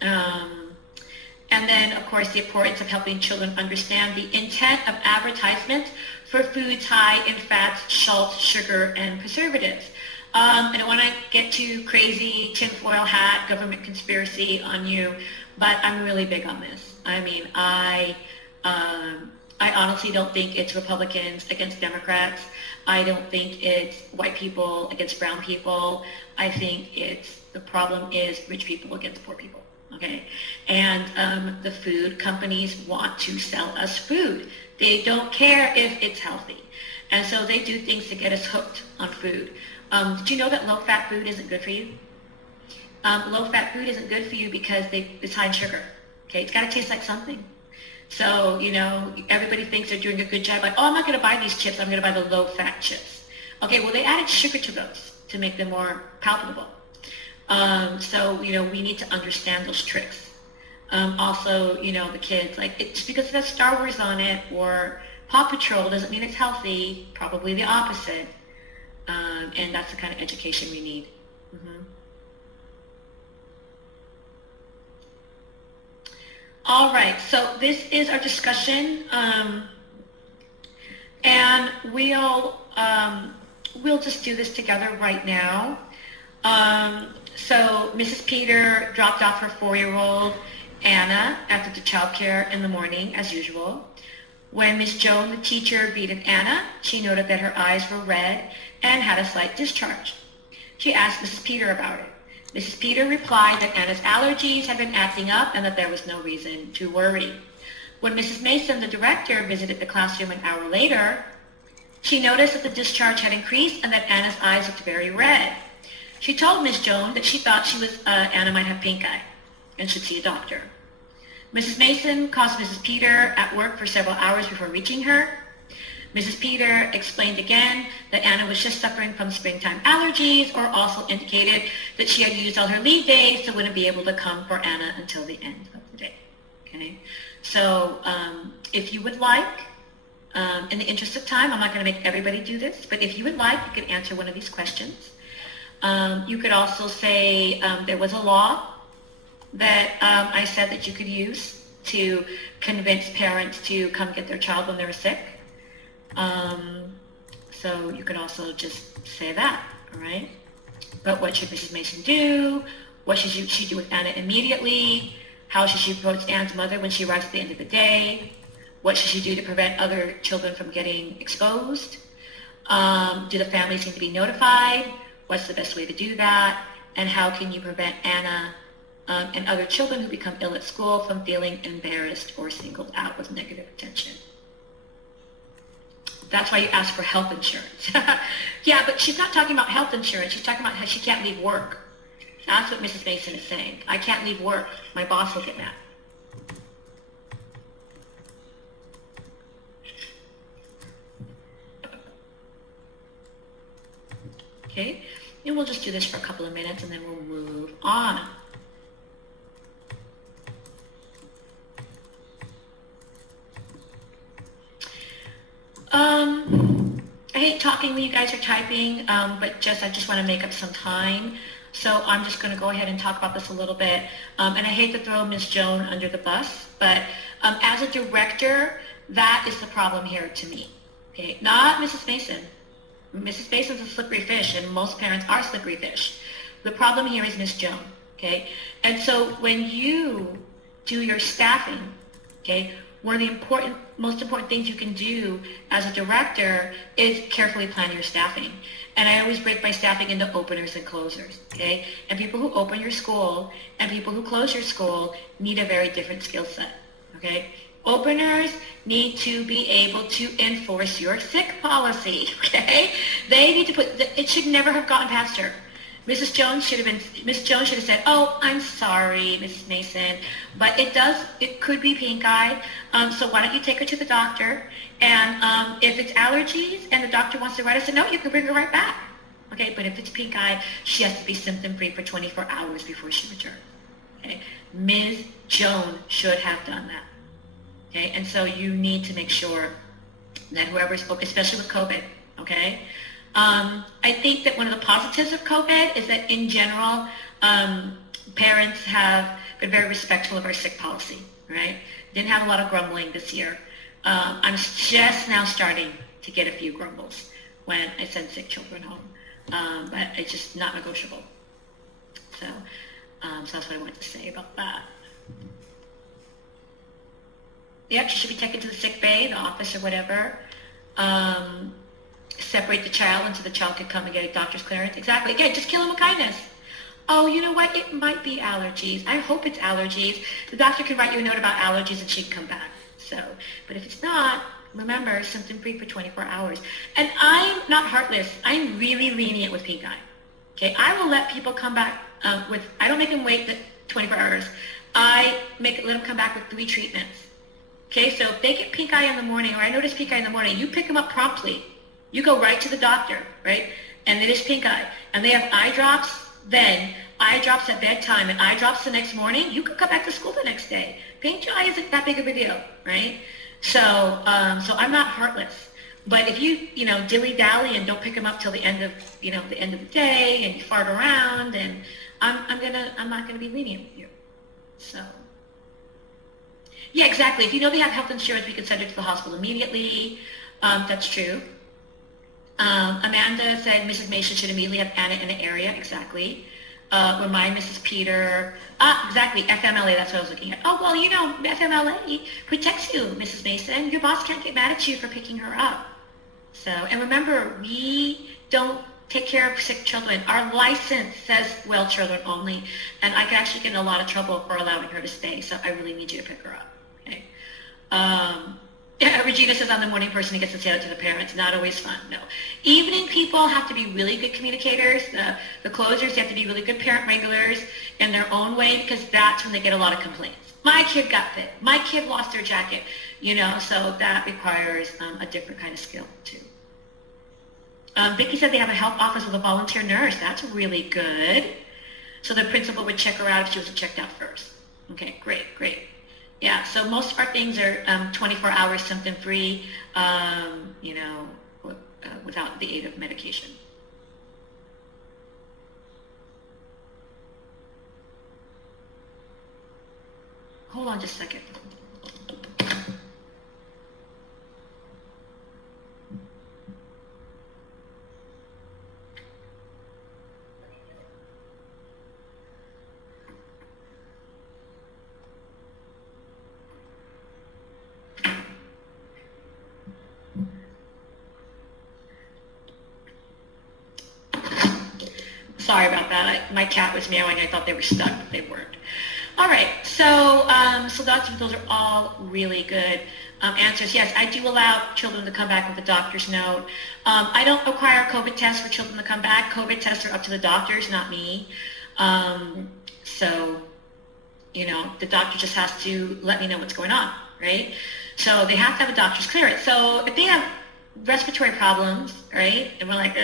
And then, of course, the importance of helping children understand the intent of advertisement for foods high in fats, salt, sugar, and preservatives. I don't want to get too crazy, tinfoil hat, government conspiracy on you, but I'm really big on this. I mean, I honestly don't think it's Republicans against Democrats. I don't think it's white people against brown people. I think the problem is rich people against poor people, okay? And the food companies want to sell us food. They don't care if it's healthy. And so they do things to get us hooked on food. Did you know that low-fat food isn't good for you? Low-fat food isn't good for you because it's high in sugar, okay? It's got to taste like something. So, everybody thinks they're doing a good job. Like, oh, I'm not going to buy these chips. I'm going to buy the low-fat chips. Okay, well, they added sugar to those to make them more palatable. So, we need to understand those tricks. Also, the kids, like, it's because it has Star Wars on it or Paw Patrol doesn't mean it's healthy. Probably the opposite. And that's the kind of education we need. Mm-hmm. All right, so this is our discussion, and we'll just do this together right now. So Mrs. Peter dropped off her 4-year-old Anna at the child care in the morning, as usual. When Miss Joan, the teacher, greeted Anna, she noted that her eyes were red and had a slight discharge. She asked Mrs. Peter about it. Mrs. Peter replied that Anna's allergies had been acting up and that there was no reason to worry. When Mrs. Mason, the director, visited the classroom an hour later, she noticed that the discharge had increased and that Anna's eyes looked very red. She told Miss Joan that she thought Anna might have pink eye and should see a doctor. Mrs. Mason calls Mrs. Peter at work for several hours before reaching her. Mrs. Peter explained again that Anna was just suffering from springtime allergies, or also indicated that she had used all her leave days, so wouldn't be able to come for Anna until the end of the day. Okay, so if you would like, in the interest of time, I'm not going to make everybody do this, but if you would like, you could answer one of these questions. You could also say there was a law that I said that you could use to convince parents to come get their child when they're sick. So you could also just say that, all right? But what should Mrs. Mason do? What should she do with Anna immediately? How should she approach Anna's mother when she arrives at the end of the day? What should she do to prevent other children from getting exposed? Do the families need to be notified? What's the best way to do that? And how can you prevent Anna and other children who become ill at school from feeling embarrassed or singled out with negative attention? That's why you ask for health insurance. Yeah, but she's not talking about health insurance. She's talking about how she can't leave work. That's what Mrs. Mason is saying. I can't leave work. My boss will get mad. Okay, and we'll just do this for a couple of minutes and then we'll move on. I hate talking when you guys are typing, but I just want to make up some time. So I'm just going to go ahead and talk about this a little bit. And I hate to throw Ms. Joan under the bus, but as a director, that is the problem here to me. Okay, not Mrs. Mason. Mrs. Mason's a slippery fish, and most parents are slippery fish. The problem here is Ms. Joan, okay? And so when you do your staffing, okay, one of the most important things you can do as a director is carefully plan your staffing. And I always break my staffing into openers and closers, okay? And people who open your school and people who close your school need a very different skill set, okay? Openers need to be able to enforce your sick policy, okay? They need to it should never have gotten past her. Miss Jones should have said, oh, I'm sorry, Mrs. Mason, but it could be pink eye, so why don't you take her to the doctor, and if it's allergies and the doctor wants to write us a note, you can bring her right back, okay? But if it's pink eye, she has to be symptom-free for 24 hours before she returns, okay? Ms. Jones should have done that, okay? And so you need to make sure that whoever's, especially with COVID, okay? I think that one of the positives of COVID is that in general, parents have been very respectful of our sick policy, right? Didn't have a lot of grumbling this year. I'm just now starting to get a few grumbles when I send sick children home, but it's just not negotiable. So that's what I wanted to say about that. Yep, she should be taken to the sick bay, the office or whatever. Separate the child until the child could come and get a doctor's clearance. Exactly. Again, just kill him with kindness. Oh, you know what? It might be allergies. I hope it's allergies. The doctor can write you a note about allergies and she can come back. So, but if it's not, remember, symptom-free for 24 hours. And I'm not heartless. I'm really lenient with pink eye. Okay, I will let people come back I don't make them wait the 24 hours. I let them come back with 3 treatments. Okay, so if they get pink eye in the morning, or I notice pink eye in the morning, you pick them up promptly. You go right to the doctor, right? And it is pink eye. And they have eye drops, then eye drops at bedtime, and eye drops the next morning. You could come back to school the next day. Pink eye isn't that big of a deal, right? So I'm not heartless. But if you dilly-dally and don't pick them up till the end of the day, and you fart around, and I'm not gonna be lenient with you. So. Yeah, exactly. If you know they have health insurance, we can send her to the hospital immediately. That's true. Amanda said Mrs. Mason should immediately have Anna in the area. Exactly. Remind Mrs. Peter. Exactly. FMLA, that's what I was looking at. Oh, well, FMLA protects you, Mrs. Mason. Your boss can't get mad at you for picking her up. So, and remember, we don't take care of sick children. Our license says well children only, and I could actually get in a lot of trouble for allowing her to stay, so I really need you to pick her up. Okay. Regina says I'm the morning person who gets to say it to the parents. Not always fun, no. Evening people have to be really good communicators. The closers have to be really good parent regulars in their own way, because that's when they get a lot of complaints. My kid got bit. My kid lost their jacket, so that requires a different kind of skill too. Vicki said they have a health office with a volunteer nurse. That's really good. So the principal would check her out if she wasn't checked out first. Okay, great. Yeah, so most of our things are 24 hours symptom-free, without the aid of medication. Hold on just a second. Sorry about that. My cat was meowing. I thought they were stuck, but they weren't. All right, so those are all really good answers. Yes, I do allow children to come back with a doctor's note. I don't require COVID tests for children to come back. COVID tests are up to the doctors, not me. The doctor just has to let me know what's going on, right? So they have to have a doctor's clearance. So if they have respiratory problems, right, and we're like,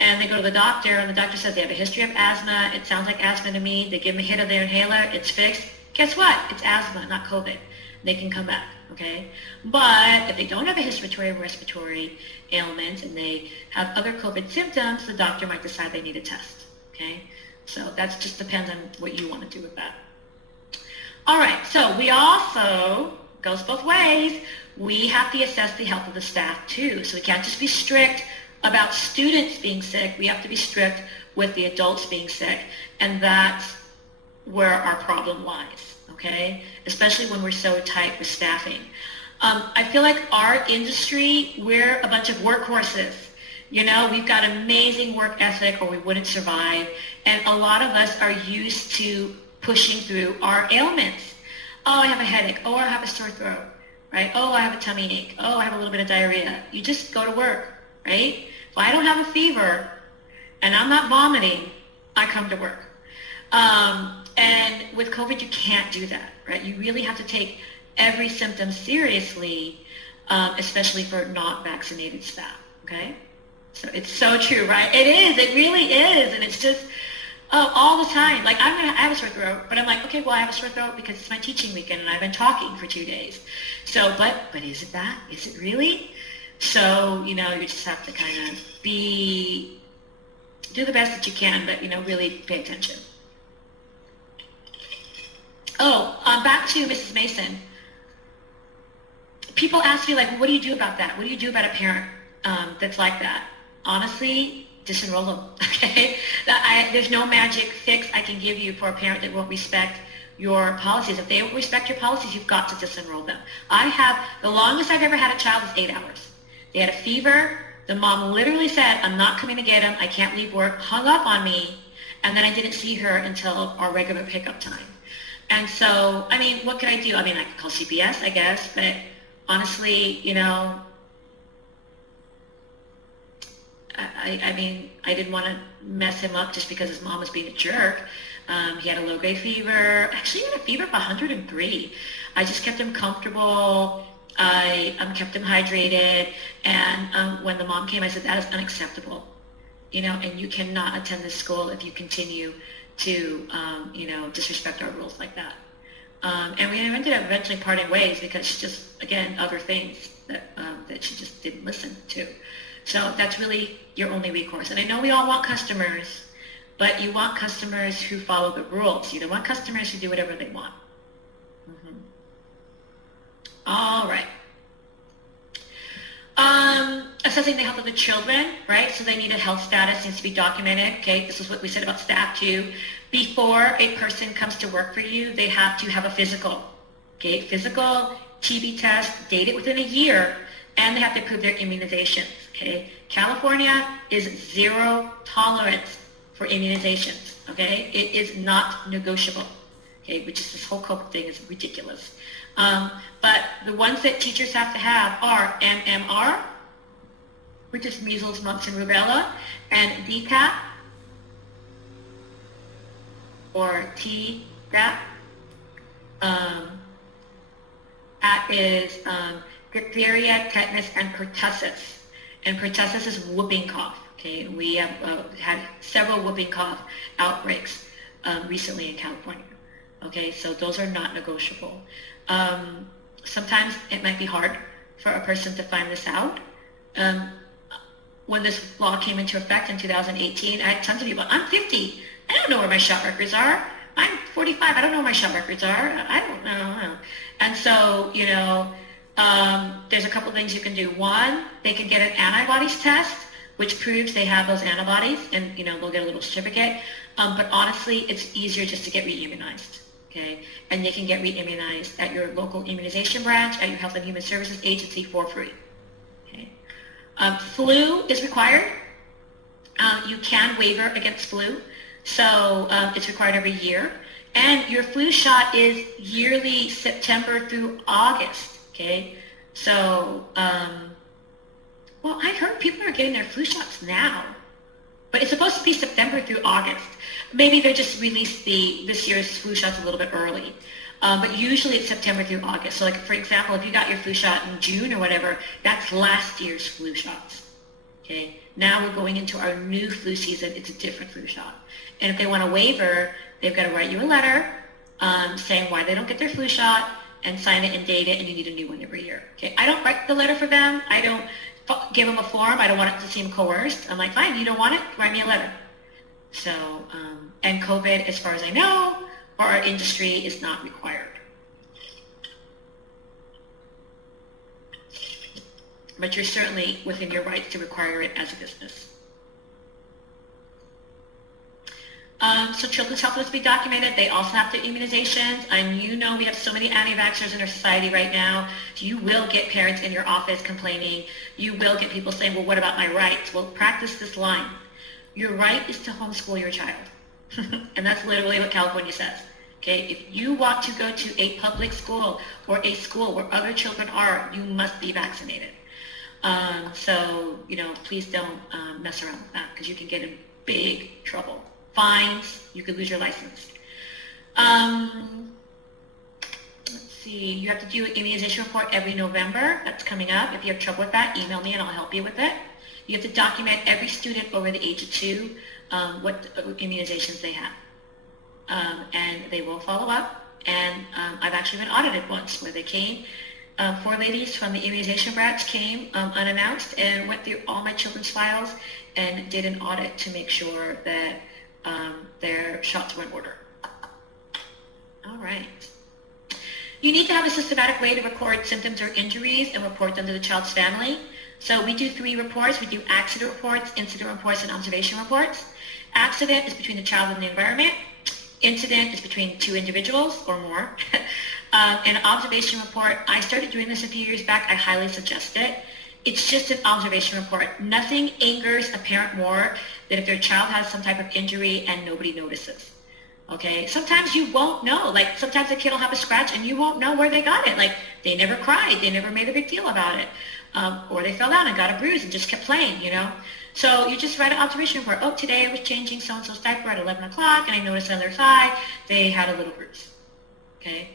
and they go to the doctor, and the doctor says they have a history of asthma. It sounds like asthma to me. They give them a hit of their inhaler. It's fixed. Guess what? It's asthma, not COVID. They can come back, okay? But if they don't have a history of respiratory ailments and they have other COVID symptoms, the doctor might decide they need a test, okay? So that just depends on what you want to do with that. All right, so we also, goes both ways, we have to assess the health of the staff too. So we can't just be strict about students being sick. We have to be strict with the adults being sick, and that's where our problem lies, okay? Especially when we're so tight with staffing. I feel like our industry, we're a bunch of workhorses. We've got amazing work ethic or we wouldn't survive, and a lot of us are used to pushing through our ailments. Oh, I have a headache. Oh, I have a sore throat, right? Oh, I have a tummy ache. Oh, I have a little bit of diarrhea. You just go to work, right? If I don't have a fever and I'm not vomiting, I come to work. And with COVID, you can't do that, right? You really have to take every symptom seriously, especially for not vaccinated staff, okay? So it's so true, right? It is, it really is. And it's just, all the time. Like I have a sore throat, but I'm like, okay, well, I have a sore throat because it's my teaching weekend and I've been talking for 2 days. So, but is it that? Is it really? So, you just have to kind of do the best that you can, but, really pay attention. Oh, back to Mrs. Mason. People ask me, like, what do you do about that? What do you do about a parent that's like that? Honestly, disenroll them, okay? There's no magic fix I can give you for a parent that won't respect your policies. If they won't respect your policies, you've got to disenroll them. The longest I've ever had a child is 8 hours. They had a fever. The mom literally said, I'm not coming to get him. I can't leave work. Hung up on me. And then I didn't see her until our regular pickup time. And so, what could I do? I could call CPS, I guess. But honestly, I didn't want to mess him up just because his mom was being a jerk. He had a low-grade fever. Actually, he had a fever of 103. I just kept him comfortable. I kept him hydrated, and when the mom came, I said, that is unacceptable, and you cannot attend this school if you continue to, disrespect our rules like that. And we ended up eventually parting ways because she just, again, other things that she just didn't listen to. So that's really your only recourse. And I know we all want customers, but you want customers who follow the rules. You don't want customers who do whatever they want. Mm-hmm. All right. Assessing the health of the children, right? So they need a health status, needs to be documented. Okay, this is what we said about staff too. Before a person comes to work for you, they have to have a physical. Okay, physical, TB test, dated within a year, and they have to prove their immunizations. Okay, California is zero tolerance for immunizations. Okay, it is not negotiable. Okay, which is this whole COVID thing is ridiculous. But the ones that teachers have to have are MMR, which is measles, mumps, and rubella, and DPAP, or Tdap, That is diphtheria, tetanus, and pertussis. And pertussis is whooping cough. Okay, we have had several whooping cough outbreaks recently in California. Okay, so those are not negotiable. Sometimes it might be hard for a person to find this out. When this law came into effect in 2018, I had tons of people, I'm 50, I don't know where my shot records are. I'm 45, I don't know where my shot records are. I don't know. And so, there's a couple things you can do. One, they can get an antibodies test, which proves they have those antibodies, and they'll get a little certificate. But honestly, it's easier just to get re-immunized. Okay, and they can get re-immunized at your local immunization branch, at your Health and Human Services agency for free. Okay, flu is required. You can waiver against flu, so it's required every year. And your flu shot is yearly, September through August. Okay, so well, I heard people are getting their flu shots now, but it's supposed to be September through August. Maybe they just released this year's flu shots a little bit early. But usually it's September through August. So like, for example, if you got your flu shot in June or whatever, that's last year's flu shots. Okay. Now we're going into our new flu season. It's a different flu shot. And if they want a waiver, they've got to write you a letter saying why they don't get their flu shot and sign it and date it, and you need a new one every year. Okay. I don't write the letter for them. I don't give them a form. I don't want it to seem coerced. I'm like, fine, you don't want it? Write me a letter. So, and COVID, as far as I know, for our industry is not required. But you're certainly within your rights to require it as a business. So children's health must be documented. They also have their immunizations. And we have so many anti-vaxxers in our society right now. You will get parents in your office complaining. You will get people saying, well, what about my rights? Well, practice this line. Your right is to homeschool your child. And that's literally what California says. Okay, if you want to go to a public school or a school where other children are, you must be vaccinated. So, please don't mess around with that, because you can get in big trouble. Fines, you could lose your license. Let's see, you have to do an immunization report every November. That's coming up. If you have trouble with that, email me and I'll help you with it. You have to document every student over the age of 2, what immunizations they have. And they will follow up. And I've actually been audited once where they came. 4 ladies from the immunization branch came unannounced and went through all my children's files and did an audit to make sure that their shots were in order. All right. You need to have a systematic way to record symptoms or injuries and report them to the child's family. So we do 3 reports. We do accident reports, incident reports, and observation reports. Accident is between the child and the environment. Incident is between 2 individuals or more. An observation report, I started doing this a few years back. I highly suggest it. It's just an observation report. Nothing angers a parent more than if their child has some type of injury and nobody notices. Okay, sometimes you won't know. Like sometimes a kid will have a scratch and you won't know where they got it. Like they never cried, they never made a big deal about it. Or they fell down and got a bruise and just kept playing, So you just write an observation report. Oh, today I was changing so-and-so's diaper at 11 o'clock and I noticed on their thigh they had a little bruise. Okay,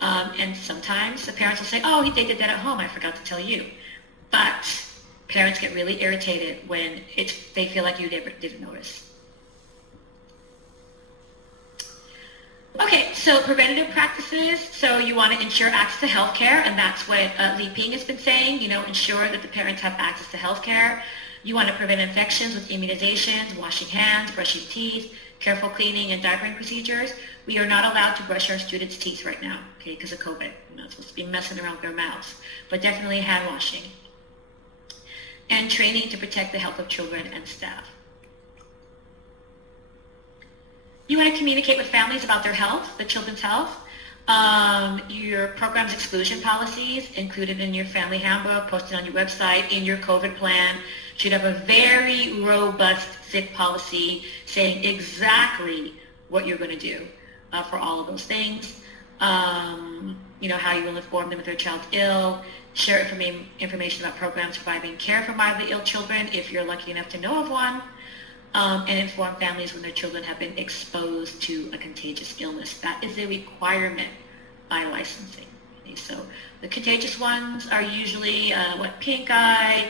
and sometimes the parents will say, oh, they did that at home, I forgot to tell you. But parents get really irritated when they feel like you never didn't notice. Okay, so preventative practices. So you want to ensure access to health care, and that's what Li Ping has been saying, ensure that the parents have access to health care. You want to prevent infections with immunizations, washing hands, brushing teeth, careful cleaning, and diapering procedures. We are not allowed to brush our students' teeth right now, okay, because of COVID. We're not supposed to be messing around with their mouths, but definitely hand washing. And training to protect the health of children and staff. You want to communicate with families about their health, the children's health. Your program's exclusion policies included in your family handbook, posted on your website, in your COVID plan. Should have a very robust sick policy saying exactly what you're going to do for all of those things. How you will inform them if their child's ill, share information about programs providing care for mildly ill children if you're lucky enough to know of one. And inform families when their children have been exposed to a contagious illness. That is a requirement by licensing. Okay, so the contagious ones are usually pink eye,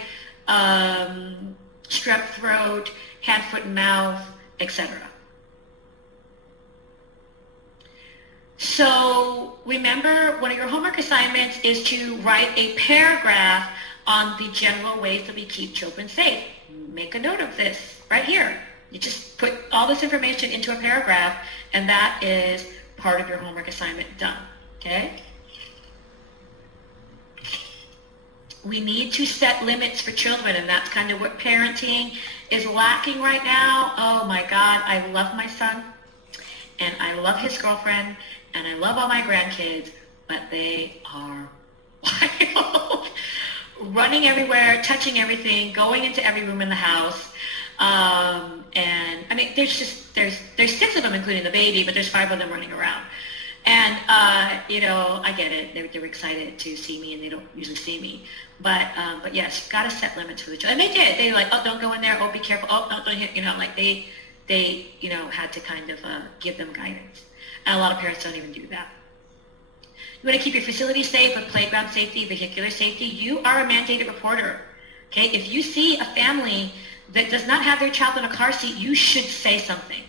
strep throat, hand, foot, and mouth, etc. So remember, one of your homework assignments is to write a paragraph on the general ways that we keep children safe. Make a note of this right here. You just put all this information into a paragraph, and that is part of your homework assignment done, okay? We need to set limits for children, and that's kind of what parenting is lacking right now. Oh my God, I love my son, and I love his girlfriend, and I love all my grandkids, but they are wild. Running everywhere, touching everything, going into every room in the house. And I mean, there's 6 of them, including the baby, but there's 5 of them running around. And, I get it. They were excited to see me, and they don't usually see me. But yes, you've got to set limits for the children. And they did. They were like, oh, don't go in there. Oh, be careful. Oh, no, don't hit, they had to kind of give them guidance. And a lot of parents don't even do that. You want to keep your facility safe with playground safety, vehicular safety. You are a mandated reporter. Okay? If you see a family that does not have their child in a car seat, you should say something.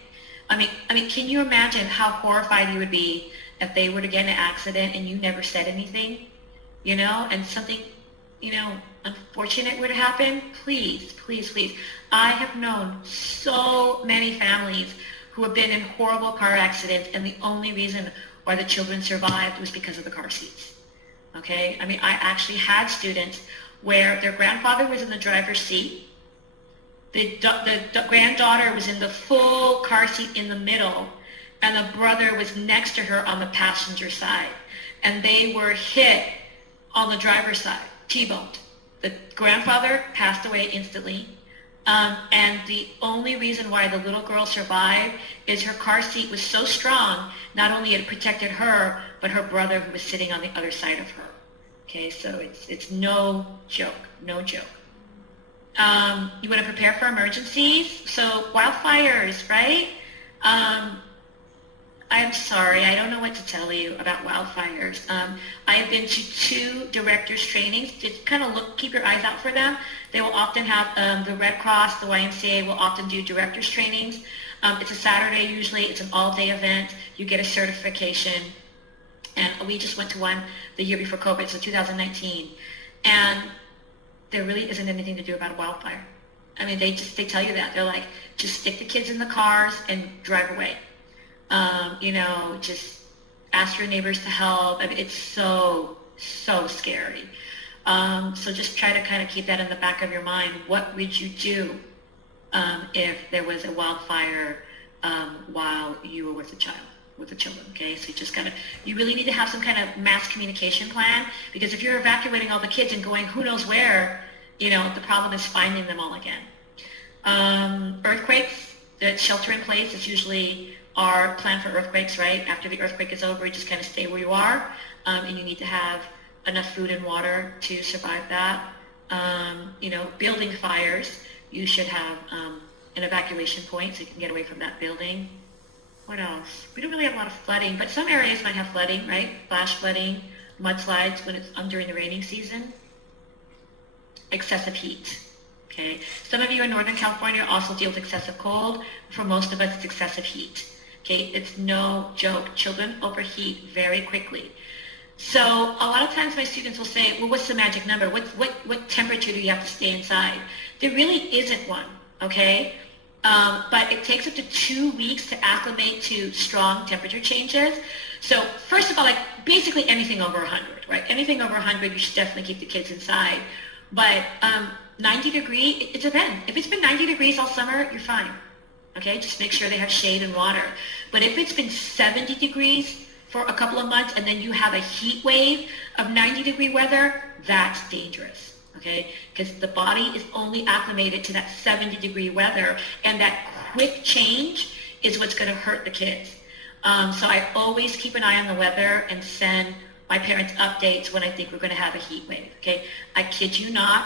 I mean, can you imagine how horrified you would be if they were to get in an accident and you never said anything, and something, unfortunate would happen? Please, please, please. I have known so many families who have been in horrible car accidents, and the only reason why the children survived was because of the car seats. Okay? I mean, I actually had students where their grandfather was in the driver's seat. The granddaughter was in the full car seat in the middle, and the brother was next to her on the passenger side. And they were hit on the driver's side, T-boned. The grandfather passed away instantly. And the only reason why the little girl survived is her car seat was so strong, not only it protected her, but her brother who was sitting on the other side of her. Okay, so it's no joke, no joke. You want to prepare for emergencies. So wildfires, right? I'm sorry, I don't know what to tell you about wildfires. I have been to 2 directors' trainings. Just kind of keep your eyes out for them. They will often have the Red Cross, the YMCA will often do directors' trainings. It's a Saturday usually. It's an all-day event. You get a certification. And we just went to one the year before COVID, so 2019. And there really isn't anything to do about a wildfire. I mean, they tell you that. They're like, just stick the kids in the cars and drive away. Just ask your neighbors to help. I mean, it's so, so scary. So just try to kind of keep that in the back of your mind. What would you do if there was a wildfire while you were with the children, okay? So you really need to have some kind of mass communication plan, because if you're evacuating all the kids and going who knows where, the problem is finding them all again. Earthquakes, the shelter in place is usually our plan for earthquakes, right? After the earthquake is over, you just kind of stay where you are, and you need to have enough food and water to survive that. Building fires, you should have an evacuation point so you can get away from that building. What else? We don't really have a lot of flooding, but some areas might have flooding, right? Flash flooding, mudslides when it's during the raining season. Excessive heat, okay? Some of you in Northern California also deal with excessive cold. For most of us, it's excessive heat, okay? It's no joke. Children overheat very quickly. So a lot of times my students will say, well, what's the magic number? What temperature do you have to stay inside? There really isn't one, okay? But it takes up to 2 weeks to acclimate to strong temperature changes. So first of all, basically anything over 100, right? Anything over 100, you should definitely keep the kids inside. But 90 degree, it depends. If it's been 90 degrees all summer, you're fine, okay? Just make sure they have shade and water. But if it's been 70 degrees for a couple of months and then you have a heat wave of 90-degree weather, that's dangerous. Okay, because the body is only acclimated to that 70-degree weather, and that quick change is what's going to hurt the kids. So I always keep an eye on the weather and send my parents updates when I think we're going to have a heat wave. Okay, I kid you not,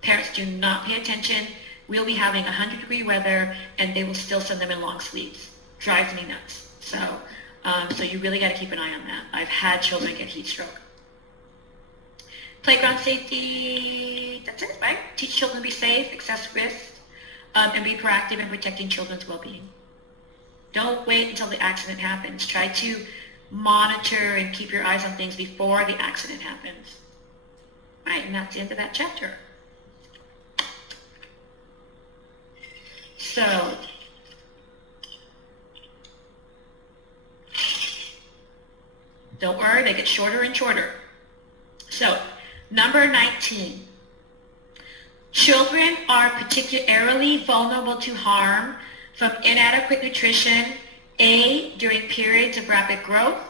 parents do not pay attention. We'll be having 100-degree weather, and they will still send them in long sleeves. Drives me nuts. So So you really got to keep an eye on that. I've had children get heat stroke. Playground safety, that's it, right? Teach children to be safe, assess risks, and be proactive in protecting children's well-being. Don't wait until the accident happens. Try to monitor and keep your eyes on things before the accident happens. Right, and that's the end of that chapter. So, don't worry, they get shorter and shorter. So, number 19. Children are particularly vulnerable to harm from inadequate nutrition, A, during periods of rapid growth,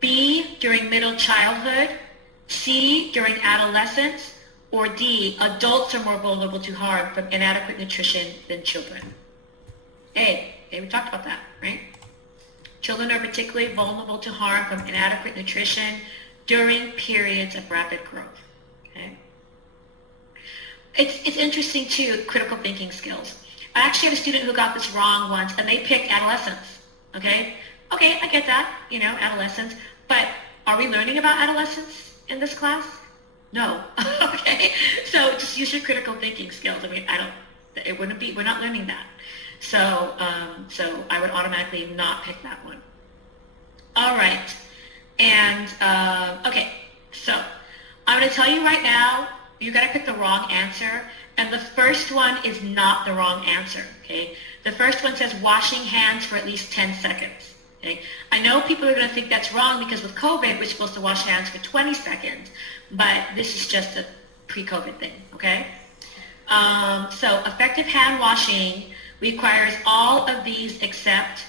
B, during middle childhood, C, during adolescence, or D, adults are more vulnerable to harm from inadequate nutrition than children. A, okay, we talked about that, right? Children are particularly vulnerable to harm from inadequate nutrition during periods of rapid growth, okay? It's interesting too, critical thinking skills. I actually had a student who got this wrong once, and they picked adolescence, okay? Okay, I get that, adolescence, but are we learning about adolescence in this class? No, okay? So just use your critical thinking skills. I mean, we're not learning that. So I would automatically not pick that one. All right, and okay, so I'm going to tell you right now, you got to pick the wrong answer, and the first one is not the wrong answer, okay? The first one says washing hands for at least 10 seconds, okay? I know people are going to think that's wrong because with COVID, we're supposed to wash hands for 20 seconds, but this is just a pre-COVID thing, okay? So effective hand washing requires all of these except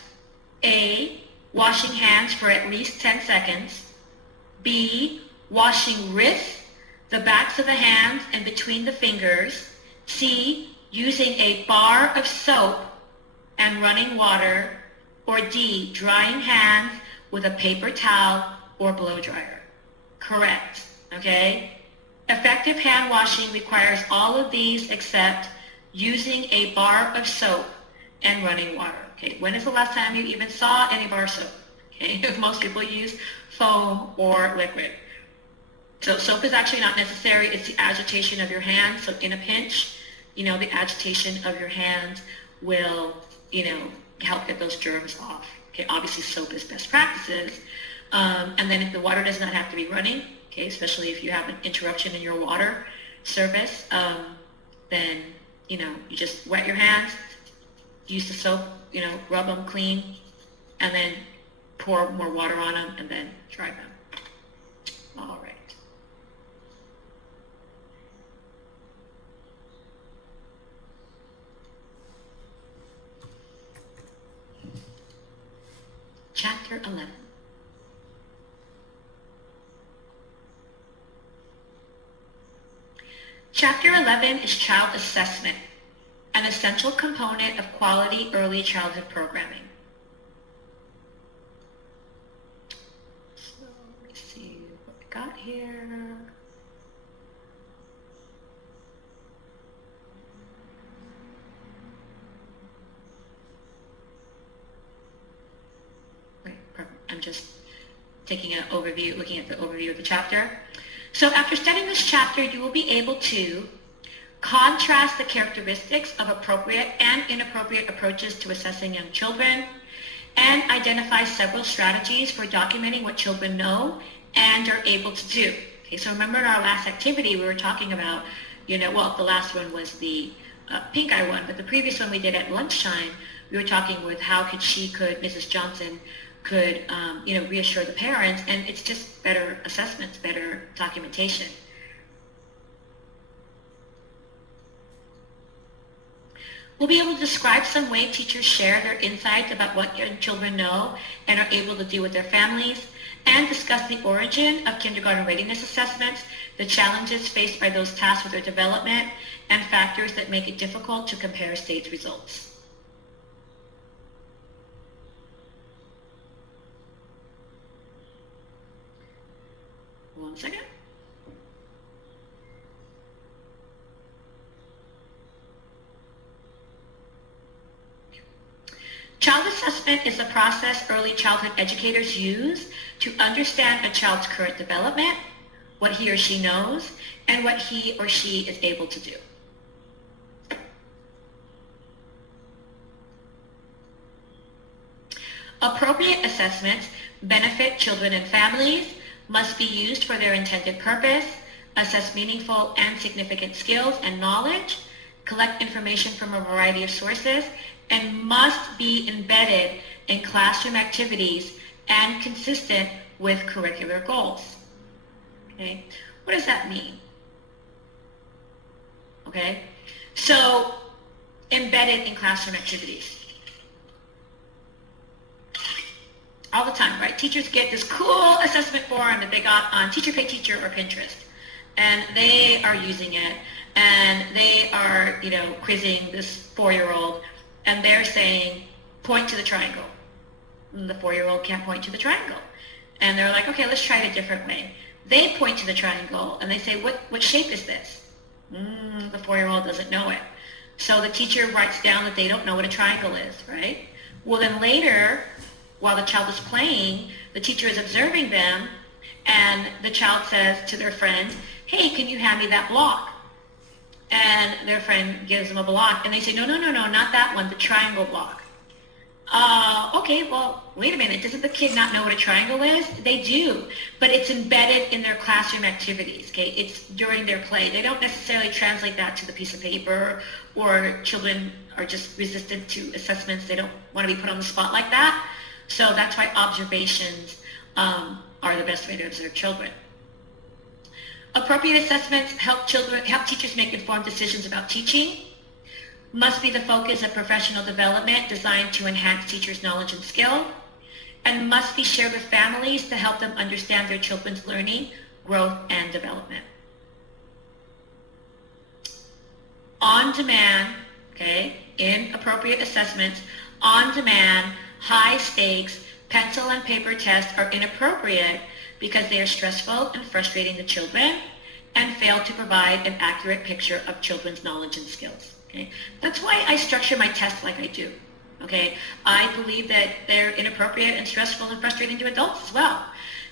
A, washing hands for at least 10 seconds, B, washing wrists, the backs of the hands and between the fingers, C, using a bar of soap and running water, or D, drying hands with a paper towel or blow dryer. Correct, okay? Effective hand washing requires all of these except using a bar of soap and running water. Okay, when is the last time you even saw any bar soap? Okay, most people use foam or liquid. So soap is actually not necessary. It's the agitation of your hands. So in a pinch, the agitation of your hands will, help get those germs off. Okay, obviously soap is best practices. And then if the water does not have to be running, okay, especially if you have an interruption in your water service, then, you just wet your hands, use the soap, rub them clean, and then pour more water on them and then dry them. All right. Chapter 11. Chapter 11 is child assessment, an essential component of quality early childhood programming. So let me see what we got here. I'm just taking an overview, looking at the overview of the chapter. So after studying this chapter, you will be able to contrast the characteristics of appropriate and inappropriate approaches to assessing young children, and identify several strategies for documenting what children know and are able to do. Okay, so remember in our last activity, we were talking about, the last one was the pink eye one, but the previous one we did at lunchtime, we were talking with how Mrs. Johnson could, reassure the parents, and it's just better assessments, better documentation. We'll be able to describe some way teachers share their insights about what young children know and are able to do with their families, and discuss the origin of kindergarten readiness assessments, the challenges faced by those tasked with their development, and factors that make it difficult to compare state results. One second. Child assessment is a process early childhood educators use to understand a child's current development, what he or she knows, and what he or she is able to do. Appropriate assessments benefit children and families, must be used for their intended purpose, assess meaningful and significant skills and knowledge, collect information from a variety of sources, and must be embedded in classroom activities and consistent with curricular goals. Okay, what does that mean? Okay, so embedded in classroom activities. All the time, right? Teachers get this cool assessment form that they got on Teacher Pay Teacher or Pinterest, and they are using it, and they are, quizzing this 4-year-old, and they're saying, point to the triangle. And the 4-year-old can't point to the triangle. And they're like, okay, let's try it a different way. They point to the triangle, and they say, what shape is this? The 4-year-old doesn't know it. So the teacher writes down that they don't know what a triangle is, right? Well, then later, while the child is playing, the teacher is observing them, and the child says to their friend, hey, can you hand me that block? And their friend gives them a block, and they say, no, not that one, the triangle block. Okay, well, wait a minute, doesn't the kid not know what a triangle is? They do, but it's embedded in their classroom activities, okay? It's during their play. They don't necessarily translate that to the piece of paper, or children are just resistant to assessments. They don't want to be put on the spot like that. So that's why observations are the best way to observe children. Appropriate assessments help teachers make informed decisions about teaching. Must be the focus of professional development designed to enhance teachers' knowledge and skill, and must be shared with families to help them understand their children's learning, growth, and development. On demand, okay, inappropriate assessments, on demand, high stakes, pencil and paper tests are inappropriate because they are stressful and frustrating the children and fail to provide an accurate picture of children's knowledge and skills. Okay? That's why I structure my tests like I do. Okay? I believe that they're inappropriate and stressful and frustrating to adults as well.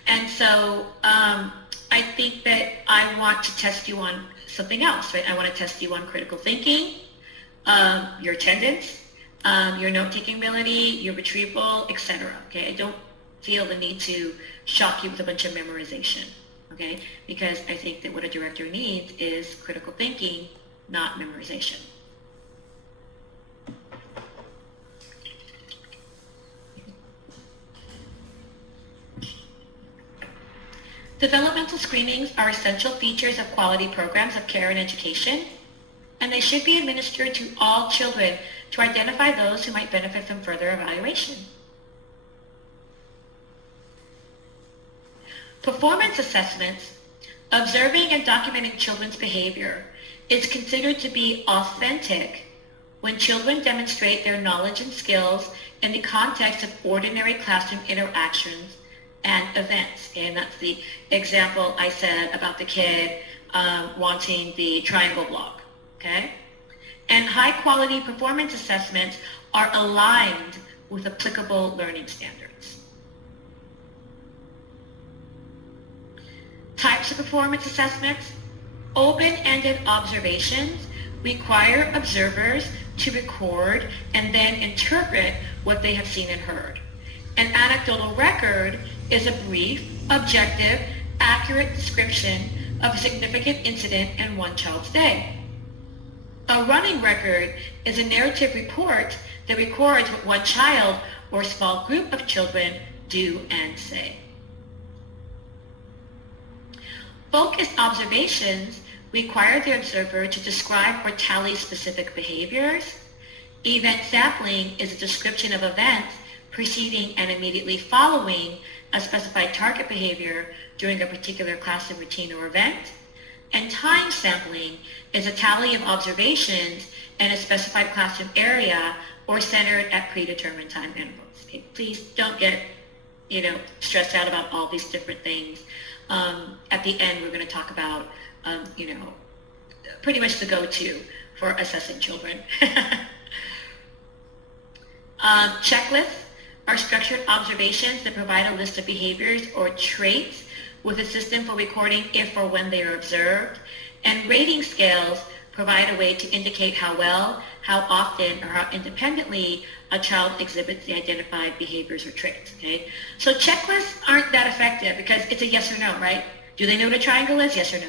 And so I think that I want to test you on something else, right? I want to test you on critical thinking, your attendance, your note-taking ability, your retrieval, etc. Okay? I don't feel the need to shock you with a bunch of memorization. Okay? Because I think that what a director needs is critical thinking, not memorization. Developmental screenings are essential features of quality programs of care and education, and they should be administered to all children to identify those who might benefit from further evaluation. Performance assessments, observing and documenting children's behavior, is considered to be authentic when children demonstrate their knowledge and skills in the context of ordinary classroom interactions and events. And that's the example I said about the kid wanting the triangle block. Okay? And high quality performance assessments are aligned with applicable learning standards. Types of performance assessments. Open-ended observations require observers to record and then interpret what they have seen and heard. An anecdotal record is a brief, objective, accurate description of a significant incident in one child's day. A running record is a narrative report that records what one child or small group of children do and say. Focused observations require the observer to describe or tally specific behaviors. Event sampling is a description of events preceding and immediately following a specified target behavior during a particular classroom routine or event. And time sampling is a tally of observations in a specified classroom area or centered at predetermined time intervals. Okay, please don't get stressed out about all these different things. At the end, we're going to talk about, pretty much the go-to for assessing children. Checklists are structured observations that provide a list of behaviors or traits with a system for recording if or when they are observed. And rating scales provide a way to indicate how well, how often, or how independently a child exhibits the identified behaviors or traits, okay? So checklists aren't that effective because it's a yes or no, right? Do they know what a triangle is? Yes or no?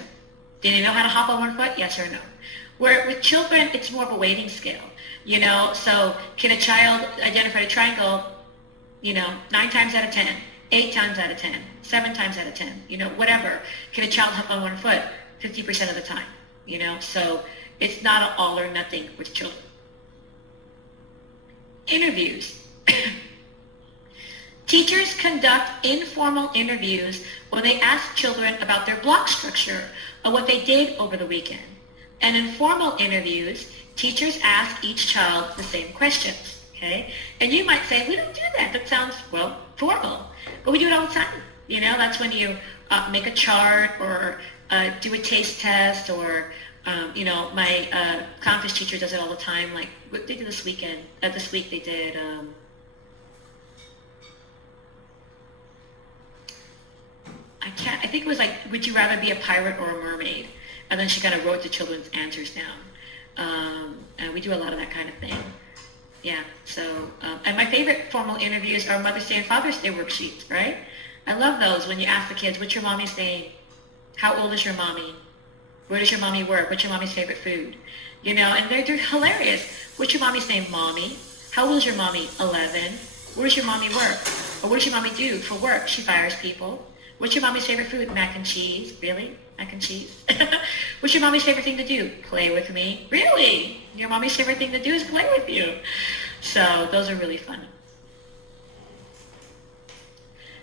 Do they know how to hop on one foot? Yes or no? Where with children, it's more of a weighting scale, you know? So can a child identify a triangle, you know, 9 times out of 10, 8 times out of 10, 7 times out of 10, you know, whatever. Can a child hop on one foot 50% of the time, you know? So it's not an all or nothing with children. Interviews. Teachers conduct informal interviews where they ask children about their block structure or what they did over the weekend. And in formal interviews, teachers ask each child the same questions, okay? And you might say, we don't do that. That sounds, well, formal. But we do it all the time. You know, that's when you make a chart or do a taste test or, you know, my Confish teacher does it all the time. Like, what they did this weekend, this week they did, I think it was like, would you rather be a pirate or a mermaid? And then she kind of wrote the children's answers down. And we do a lot of that kind of thing. Yeah, so, and my favorite formal interviews are Mother's Day and Father's Day worksheets, right? I love those when you ask the kids, what's your mommy's name? How old is your mommy? Where does your mommy work? What's your mommy's favorite food? You know, and they're hilarious. What's your mommy's name? Mommy. How old is your mommy? 11. Where does your mommy work? Or what does your mommy do for work? She fires people. What's your mommy's favorite food? Mac and cheese. Really? Mac and cheese? What's your mommy's favorite thing to do? Play with me. Really? Your mommy's favorite thing to do is play with you. So those are really fun.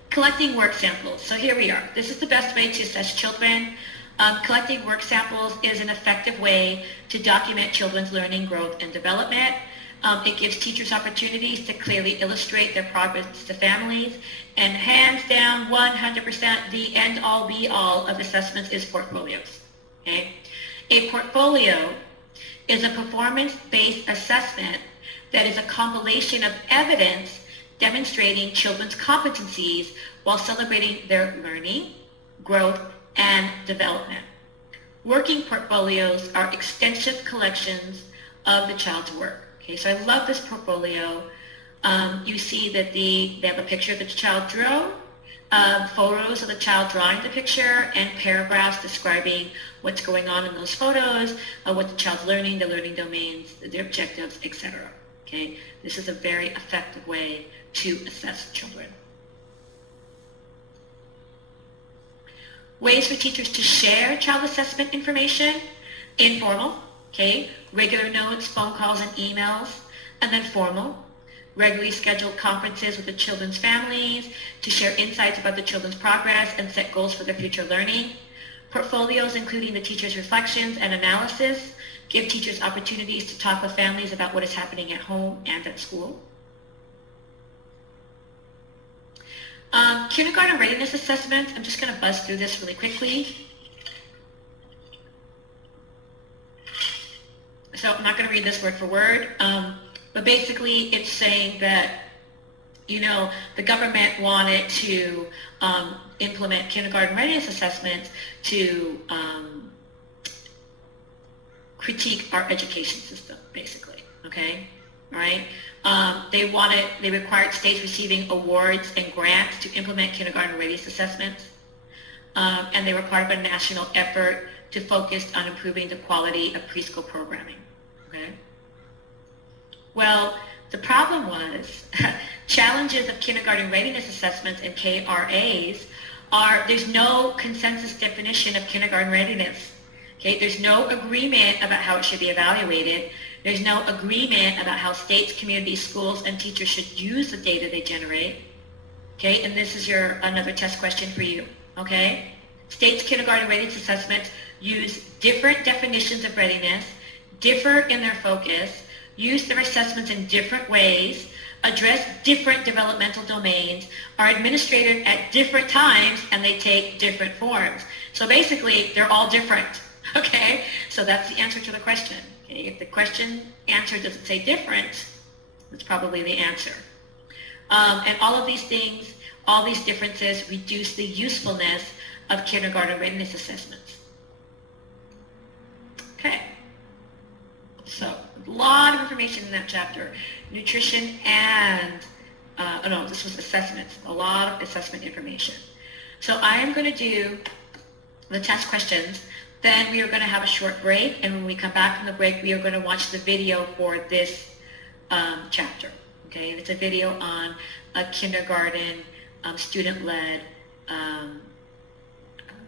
Collecting work samples. So here we are. This is the best way to assess children. Collecting work samples is an effective way to document children's learning, growth, and development. It gives teachers opportunities to clearly illustrate their progress to families. And hands down, 100%, the end-all, be-all of assessments is portfolios. Okay? A portfolio is a performance-based assessment that is a compilation of evidence demonstrating children's competencies while celebrating their learning, growth, and development. Working portfolios are extensive collections of the child's work. Okay, so I love this portfolio. You see that they have a picture of the child drew, photos of the child drawing the picture, and paragraphs describing what's going on in those photos, what the child's learning, the learning domains, their objectives, etc. Okay, this is a very effective way to assess children. Ways for teachers to share child assessment information: informal, okay, regular notes, phone calls, and emails, and then formal, regularly scheduled conferences with the children's families to share insights about the children's progress and set goals for their future learning. Portfolios, including the teacher's reflections and analysis, give teachers opportunities to talk with families about what is happening at home and at school. Kindergarten readiness assessments. I'm just going to buzz through this really quickly. So I'm not going to read this word for word, but basically it's saying that, you know, the government wanted to implement kindergarten readiness assessments to critique our education system, basically, okay, all right? They required states receiving awards and grants to implement kindergarten readiness assessments, and they were part of a national effort to focus on improving the quality of preschool programming, okay? Well, the problem was challenges of kindergarten readiness assessments and KRAs are there's no consensus definition of kindergarten readiness. Okay, there's no agreement about how it should be evaluated. There's no agreement about how states, communities, schools, and teachers should use the data they generate. Okay, and this is another test question for you. Okay, states' kindergarten readiness assessments use different definitions of readiness, differ in their focus, use their assessments in different ways, address different developmental domains, are administered at different times, and they take different forms. So basically, they're all different, okay? So that's the answer to the question. Okay? If the question answer doesn't say different, That's probably the answer. And all of these things, all these differences reduce the usefulness of kindergarten readiness assessments. Okay. So, a lot of information in that chapter. Nutrition and, this was assessments. A lot of assessment information. So I am going to do the test questions. Then we are going to have a short break. And when we come back from the break, we are going to watch the video for this chapter. Okay, it's a video on a kindergarten student-led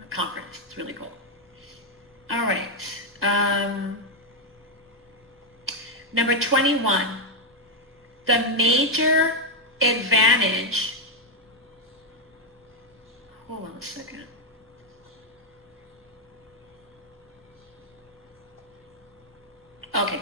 conference. It's really cool. All right. Number 21. The major advantage. Hold on a second. Okay.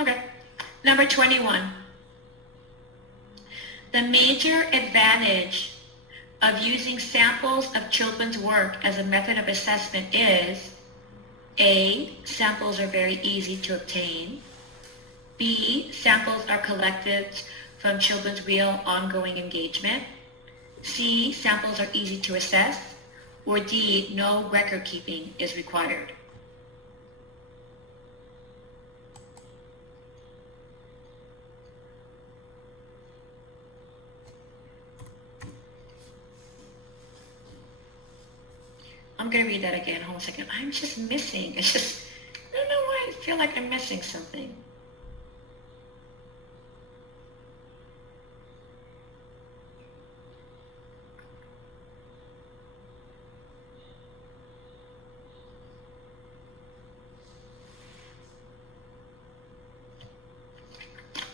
Okay. Number 21. The major advantage of using samples of children's work as a method of assessment is A, samples are very easy to obtain. B, samples are collected from children's real ongoing engagement. C, samples are easy to assess. Or D, no record keeping is required. I'm going to read that again. Hold on a second. I'm just missing. I don't know why I feel like I'm missing something.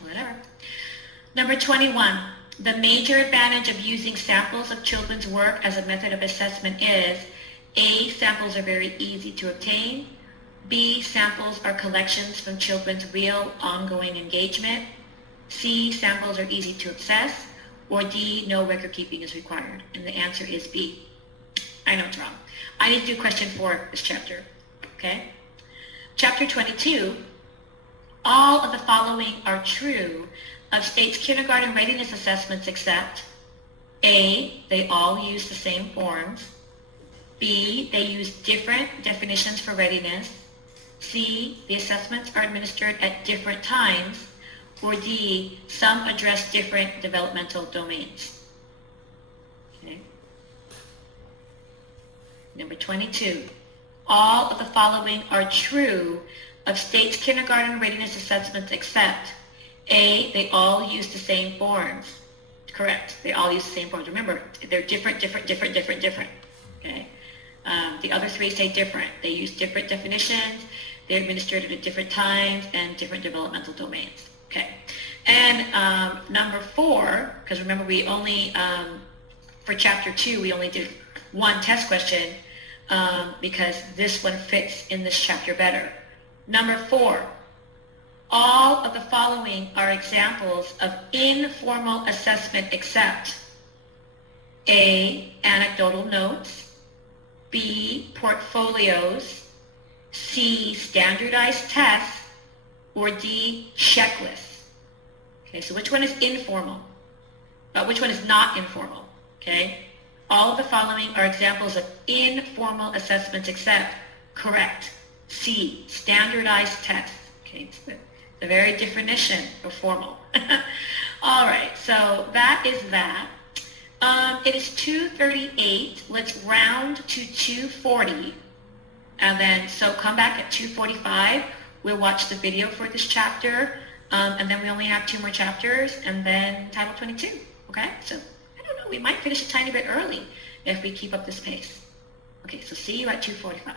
Whatever. Number 21. The major advantage of using samples of children's work as a method of assessment is A, samples are very easy to obtain. B, samples are collections from children's real ongoing engagement. C, samples are easy to assess. Or D, no record keeping is required. And the answer is B. I know it's wrong. I need to do question 4 this chapter. Okay? Chapter 22. All of the following are true of state's kindergarten readiness assessments except A, they all use the same forms. B, they use different definitions for readiness. C, the assessments are administered at different times. Or D, some address different developmental domains. Okay. Number 22. All of the following are true of state's kindergarten readiness assessments except A, they all use the same forms. Correct. They all use the same forms. Remember, they're different. Okay. The other 3 say different. They use different definitions. They're administered at different times and different developmental domains. Okay. And number 4, because remember we only, for chapter 2, we only did 1 test question because this one fits in this chapter better. Number 4, all of the following are examples of informal assessment except A, anecdotal notes. B, portfolios. C, standardized tests. Or D, checklists. Okay, so which one is informal? Which one is not informal? Okay, all of the following are examples of informal assessments except, correct, C, standardized tests. Okay, it's the very definition of formal. All right, so that is that. It is 2:38. Let's round to 2:40. And then, so come back at 2:45. We'll watch the video for this chapter. And then we only have 2 more chapters. And then Title 22. Okay? So, I don't know. We might finish a tiny bit early if we keep up this pace. Okay, so see you at 2:45.